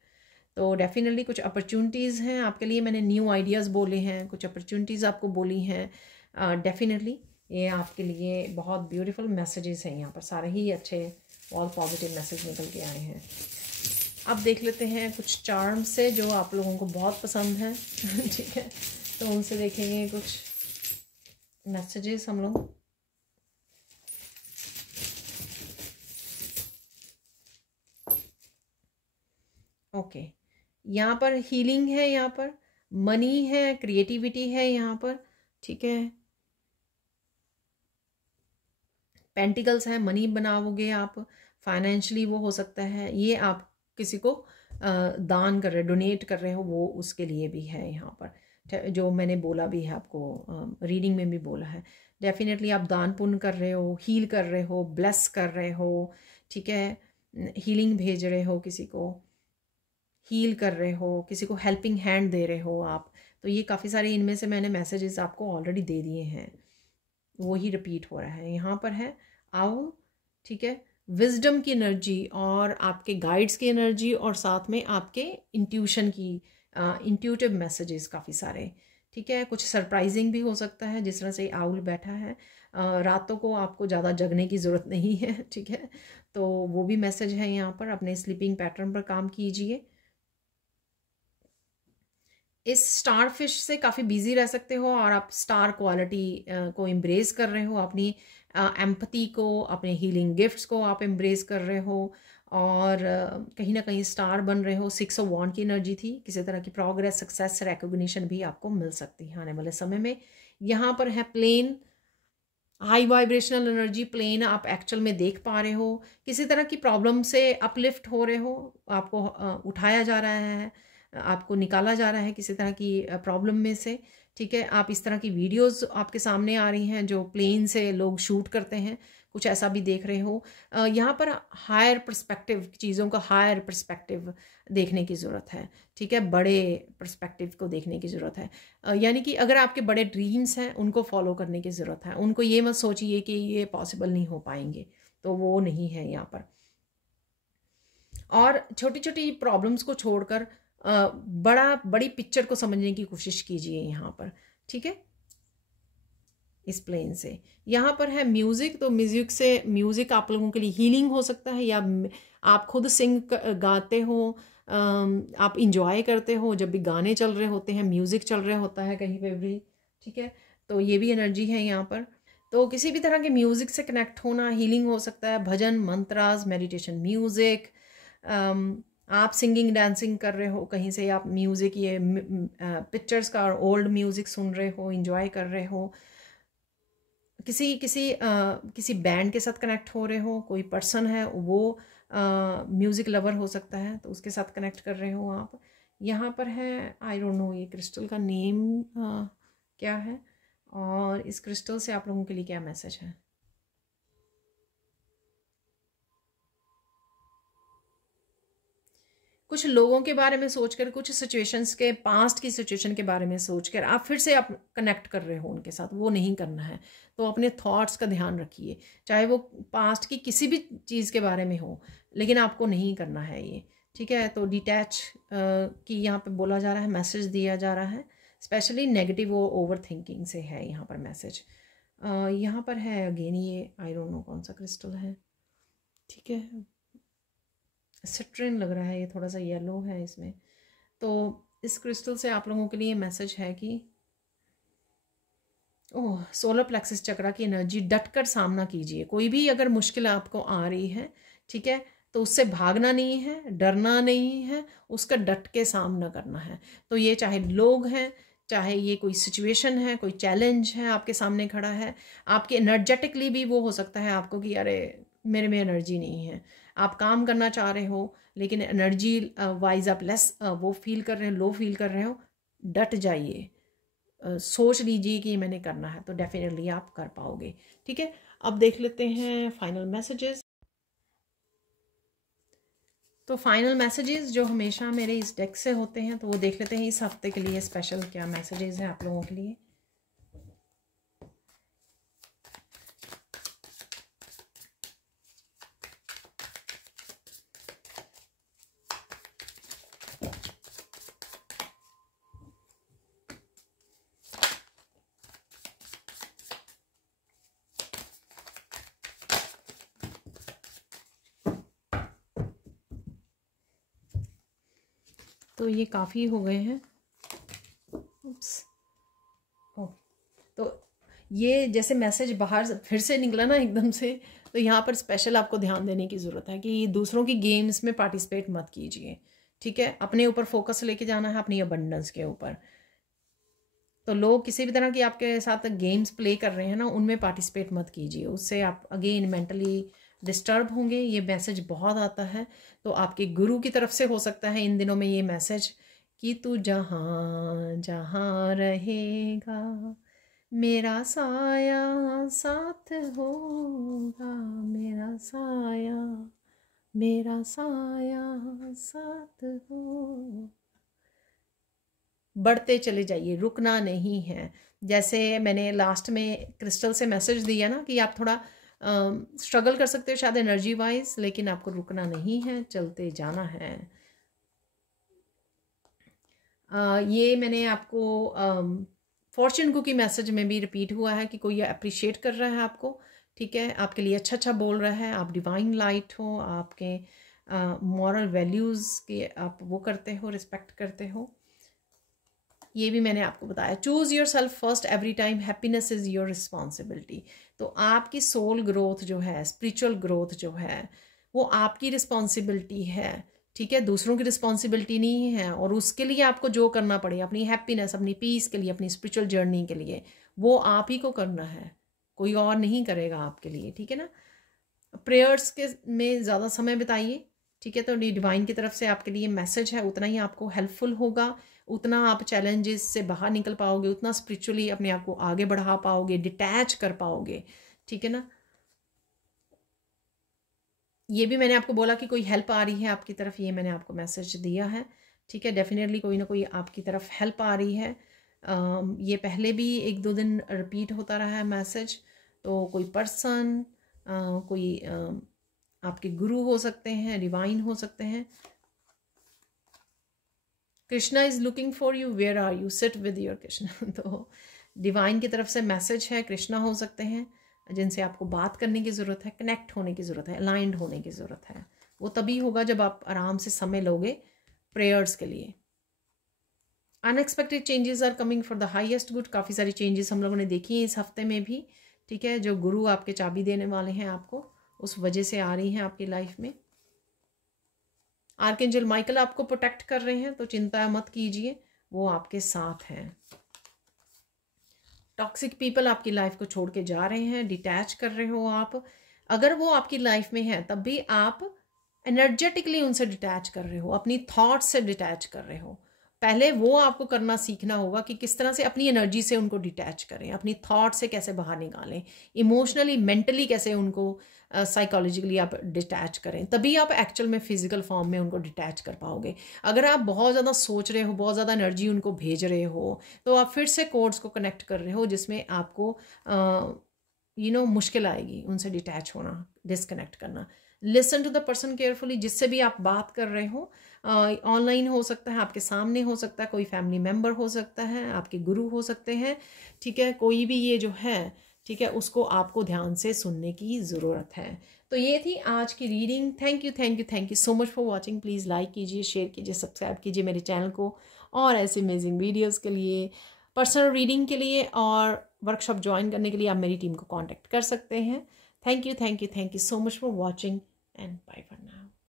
तो डेफिनेटली कुछ अपॉर्चुनिटीज़ हैं आपके लिए, मैंने न्यू आइडियाज़ बोले हैं, कुछ अपॉर्चुनिटीज़ आपको बोली हैं। डेफिनेटली ये आपके लिए बहुत ब्यूटीफुल मैसेजेस हैं, यहाँ पर सारे ही अच्छे बहुत पॉजिटिव मैसेज निकल के आए हैं। अब देख लेते हैं कुछ चार्म से जो आप लोगों को बहुत पसंद है। ठीक है, तो उनसे देखेंगे कुछ मैसेजेस हम लोग। ओके, यहाँ पर हीलिंग है, यहाँ पर मनी है, क्रिएटिविटी है यहाँ पर। ठीक है, पेंटिकल्स है, मनी बनाओगे आप, फाइनेंशियली वो हो सकता है, ये आप किसी को दान कर रहे, डोनेट कर रहे हो, वो उसके लिए भी है यहाँ पर, जो मैंने बोला भी है आपको, रीडिंग में भी बोला है। डेफिनेटली आप दान पुण्य कर रहे हो, हील कर रहे हो, ब्लेस कर रहे हो। ठीक है, हीलिंग भेज रहे हो, किसी को हील कर रहे हो, किसी को हेल्पिंग हैंड दे रहे हो आप। तो ये काफ़ी सारे इनमें से मैंने मैसेजेस आपको ऑलरेडी दे दिए हैं, वो ही रिपीट हो रहा है यहाँ पर है। आओ, ठीक है, विजडम की एनर्जी और आपके गाइड्स की एनर्जी, और साथ में आपके इंट्यूशन की इंट्यूटिव मैसेजेस काफ़ी सारे। ठीक है, कुछ सरप्राइजिंग भी हो सकता है, जिस तरह से आउल बैठा है। रातों को आपको ज़्यादा जगने की ज़रूरत नहीं है। ठीक है, तो वो भी मैसेज है यहाँ पर, अपने स्लीपिंग पैटर्न पर काम कीजिए। इस स्टार फिश से काफ़ी बिजी रह सकते हो, और आप स्टार क्वालिटी को एम्ब्रेस कर रहे हो, अपनी एम्पथी को, अपने हीलिंग गिफ्ट्स को आप एम्ब्रेस कर रहे हो, और कहीं ना कहीं स्टार बन रहे हो। 6 ऑफ वॉन्ड की एनर्जी थी, किसी तरह की प्रोग्रेस, सक्सेस, रिकॉग्निशन भी आपको मिल सकती है आने वाले समय में। यहाँ पर है plane, high vibrational energy plane आप एक्चुअल में देख पा रहे हो, किसी तरह की प्रॉब्लम से अपलिफ्ट हो रहे हो, आपको उठाया जा रहा है, आपको निकाला जा रहा है किसी तरह की प्रॉब्लम में से। ठीक है, आप इस तरह की वीडियोस आपके सामने आ रही हैं जो प्लेन से लोग शूट करते हैं, कुछ ऐसा भी देख रहे हो। यहाँ पर हायर पर्सपेक्टिव, चीज़ों का हायर पर्सपेक्टिव देखने की ज़रूरत है। ठीक है, बड़े पर्सपेक्टिव को देखने की ज़रूरत है, यानी कि अगर आपके बड़े ड्रीम्स हैं उनको फॉलो करने की ज़रूरत है। उनको ये मत सोचिए कि ये पॉसिबल नहीं हो पाएंगे, तो वो नहीं है यहाँ पर। और छोटी छोटी प्रॉब्लम्स को छोड़कर बड़ी पिक्चर को समझने की कोशिश कीजिए यहाँ पर। ठीक है, इस प्लेन से। यहाँ पर है म्यूज़िक, तो म्यूज़िक से, म्यूज़िक आप लोगों के लिए हीलिंग हो सकता है, या आप खुद गाते हो, आप इंजॉय करते हो, जब भी गाने चल रहे होते हैं, म्यूज़िक चल रहा होता है कहीं पे भी। ठीक है, तो ये भी एनर्जी है यहाँ पर। तो किसी भी तरह के म्यूज़िक से कनेक्ट होना, हीलिंग हो सकता है, भजन, मंत्रास, मेडिटेशन म्यूज़िक, आप सिंगिंग डांसिंग कर रहे हो, कहीं से आप म्यूज़िक, ये पिक्चर्स का और ओल्ड म्यूज़िक सुन रहे हो, इंजॉय कर रहे हो, किसी बैंड के साथ कनेक्ट हो रहे हो, कोई पर्सन है वो म्यूज़िक लवर हो सकता है, तो उसके साथ कनेक्ट कर रहे हो आप। यहाँ पर है, आई डोंट नो ये क्रिस्टल का नेम क्या है, और इस क्रिस्टल से आप लोगों के लिए क्या मैसेज है। कुछ लोगों के बारे में सोचकर, कुछ सिचुएशंस के, पास्ट की सिचुएशन के बारे में सोचकर आप फिर से आप कनेक्ट कर रहे हो उनके साथ, वो नहीं करना है। तो अपने थॉट्स का ध्यान रखिए, चाहे वो पास्ट की किसी भी चीज़ के बारे में हो, लेकिन आपको नहीं करना है ये, ठीक है। तो डिटैच की यहाँ पे बोला जा रहा है, मैसेज दिया जा रहा है, स्पेशली नेगेटिव और ओवर थिंकिंग से है यहाँ पर मैसेज। यहाँ पर है अगेन, ये आई डोंट नो कौन सा क्रिस्टल है, ठीक है, सिट्रिन लग रहा है, ये थोड़ा सा येलो है इसमें। तो इस क्रिस्टल से आप लोगों के लिए मैसेज है कि ओह, सोलर प्लेक्सिस चक्रा की एनर्जी, डट कर सामना कीजिए। कोई भी अगर मुश्किल आपको आ रही है, ठीक है, तो उससे भागना नहीं है, डरना नहीं है, उसका डट के सामना करना है। तो ये चाहे लोग हैं, चाहे ये कोई सिचुएशन है, कोई चैलेंज है आपके सामने खड़ा है, आपके एनर्जेटिकली भी वो हो सकता है आपको कि अरे मेरे में एनर्जी नहीं है, आप काम करना चाह रहे हो लेकिन एनर्जी वाइज आप लेस वो फील कर रहे हो, लो फील कर रहे हो, डट जाइए, सोच लीजिए कि मैंने करना है, तो डेफिनेटली आप कर पाओगे, ठीक है। अब देख लेते हैं फाइनल मैसेजेस। तो फाइनल मैसेजेस जो हमेशा मेरे इस डेक से होते हैं, तो वो देख लेते हैं इस हफ्ते के लिए स्पेशल क्या मैसेजेस हैं आप लोगों के लिए। तो ये काफ़ी हो गए हैं। तो ये जैसे मैसेज बाहर फिर से निकला ना एकदम से, तो यहाँ पर स्पेशल आपको ध्यान देने की ज़रूरत है कि दूसरों की गेम्स में पार्टिसिपेट मत कीजिए, ठीक है। अपने ऊपर फोकस लेके जाना है, अपनी अबंडेंस के ऊपर। तो लोग किसी भी तरह की आपके साथ गेम्स प्ले कर रहे हैं ना, उनमें पार्टिसिपेट मत कीजिए, उससे आप अगेन मेंटली डिस्टर्ब होंगे। ये मैसेज बहुत आता है, तो आपके गुरु की तरफ से हो सकता है इन दिनों में ये मैसेज कि तू जहाँ जहाँ रहेगा मेरा साया साथ होगा, मेरा साया साथ हो। बढ़ते चले जाइए, रुकना नहीं है। जैसे मैंने लास्ट में क्रिस्टल से मैसेज दिया ना कि आप थोड़ा स्ट्रगल कर सकते हो शायद एनर्जी वाइज, लेकिन आपको रुकना नहीं है, चलते जाना है। ये मैंने आपको फॉर्च्यून कुकी मैसेज में भी रिपीट हुआ है कि कोई अप्रिशिएट कर रहा है आपको, ठीक है, आपके लिए अच्छा अच्छा बोल रहा है, आप डिवाइन लाइट हो, आपके मॉरल वैल्यूज़ के आप वो करते हो, रिस्पेक्ट करते हो। ये भी मैंने आपको बताया, choose your self first every time, happiness is your responsibility. तो आपकी सोल ग्रोथ जो है, स्पिरिचुअल ग्रोथ जो है, वो आपकी रिस्पॉन्सिबिलिटी है, ठीक है, दूसरों की रिस्पॉन्सिबिलिटी नहीं है। और उसके लिए आपको जो करना पड़े, अपनी हैप्पीनेस, अपनी पीस के लिए, अपनी स्पिरिचुअल जर्नी के लिए, वो आप ही को करना है, कोई और नहीं करेगा आपके लिए, ठीक है ना। प्रेयर्स के में ज़्यादा समय बिताइए, ठीक है। तो डिवाइन की तरफ से आपके लिए मैसेज है, उतना ही आपको हेल्पफुल होगा, उतना आप चैलेंजेस से बाहर निकल पाओगे, उतना स्पिरिचुअली अपने आप को आगे बढ़ा पाओगे, डिटैच कर पाओगे, ठीक है ना। ये भी मैंने आपको बोला कि कोई हेल्प आ रही है आपकी तरफ, ये मैंने आपको मैसेज दिया है, ठीक है। डेफिनेटली कोई ना कोई आपकी तरफ हेल्प आ रही है। ये पहले भी एक दो दिन रिपीट होता रहा है मैसेज। तो कोई पर्सन, कोई आपके गुरु हो सकते हैं, डिवाइन हो सकते हैं। Krishna is looking for you, where are you, sit with your Krishna. तो डिवाइन की तरफ से मैसेज है, कृष्णा हो सकते हैं जिनसे आपको बात करने की ज़रूरत है, कनेक्ट होने की ज़रूरत है, अलाइंड होने की ज़रूरत है। वो तभी होगा जब आप आराम से समय लोगे प्रेयर्स के लिए। Unexpected changes are coming for the highest good. काफ़ी सारी चेंजेस हम लोगों ने देखी हैं इस हफ्ते में भी, ठीक है। जो गुरु आपके चाबी देने वाले हैं आपको, उस वजह से आ रही हैं आपकी लाइफ में। आर्कएंजल माइकल आपको प्रोटेक्ट कर रहे हैं, तो चिंता मत कीजिए, वो आपके साथ हैं। टॉक्सिक पीपल आपकी लाइफ को छोड़ के जा रहे हैं, डिटैच कर रहे हो आप। अगर वो आपकी लाइफ में है तब भी आप एनर्जेटिकली उनसे डिटैच कर रहे हो, अपनी थॉट्स से डिटैच कर रहे हो, पहले वो आपको करना सीखना होगा कि किस तरह से अपनी एनर्जी से उनको डिटैच करें, अपनी थॉट से कैसे बाहर निकालें, इमोशनली मेंटली कैसे उनको साइकोलॉजिकली आप डिटैच करें, तभी आप एक्चुअल में फिजिकल फॉर्म में उनको डिटैच कर पाओगे। अगर आप बहुत ज़्यादा सोच रहे हो, बहुत ज़्यादा एनर्जी उनको भेज रहे हो, तो आप फिर से कोड्स को कनेक्ट कर रहे हो जिसमें आपको मुश्किल आएगी उनसे डिटैच होना, डिसकनेक्ट करना। Listen to the person carefully, जिससे भी आप बात कर रहे हो, ऑनलाइन हो सकता है, आपके सामने हो सकता है, कोई फैमिली मेम्बर हो सकता है, आपके गुरु हो सकते हैं, ठीक है, कोई भी ये जो है, ठीक है, उसको आपको ध्यान से सुनने की ज़रूरत है। तो ये थी आज की reading. Thank you thank you thank you so much for watching. Please like कीजिए, शेयर कीजिए, सब्सक्राइब कीजिए मेरे चैनल को, और ऐसे अमेजिंग वीडियोज़ के लिए, पर्सनल रीडिंग के लिए और वर्कशॉप ज्वाइन करने के लिए आप मेरी टीम को कॉन्टैक्ट कर सकते हैं। Thank you so much for watching and bye for now.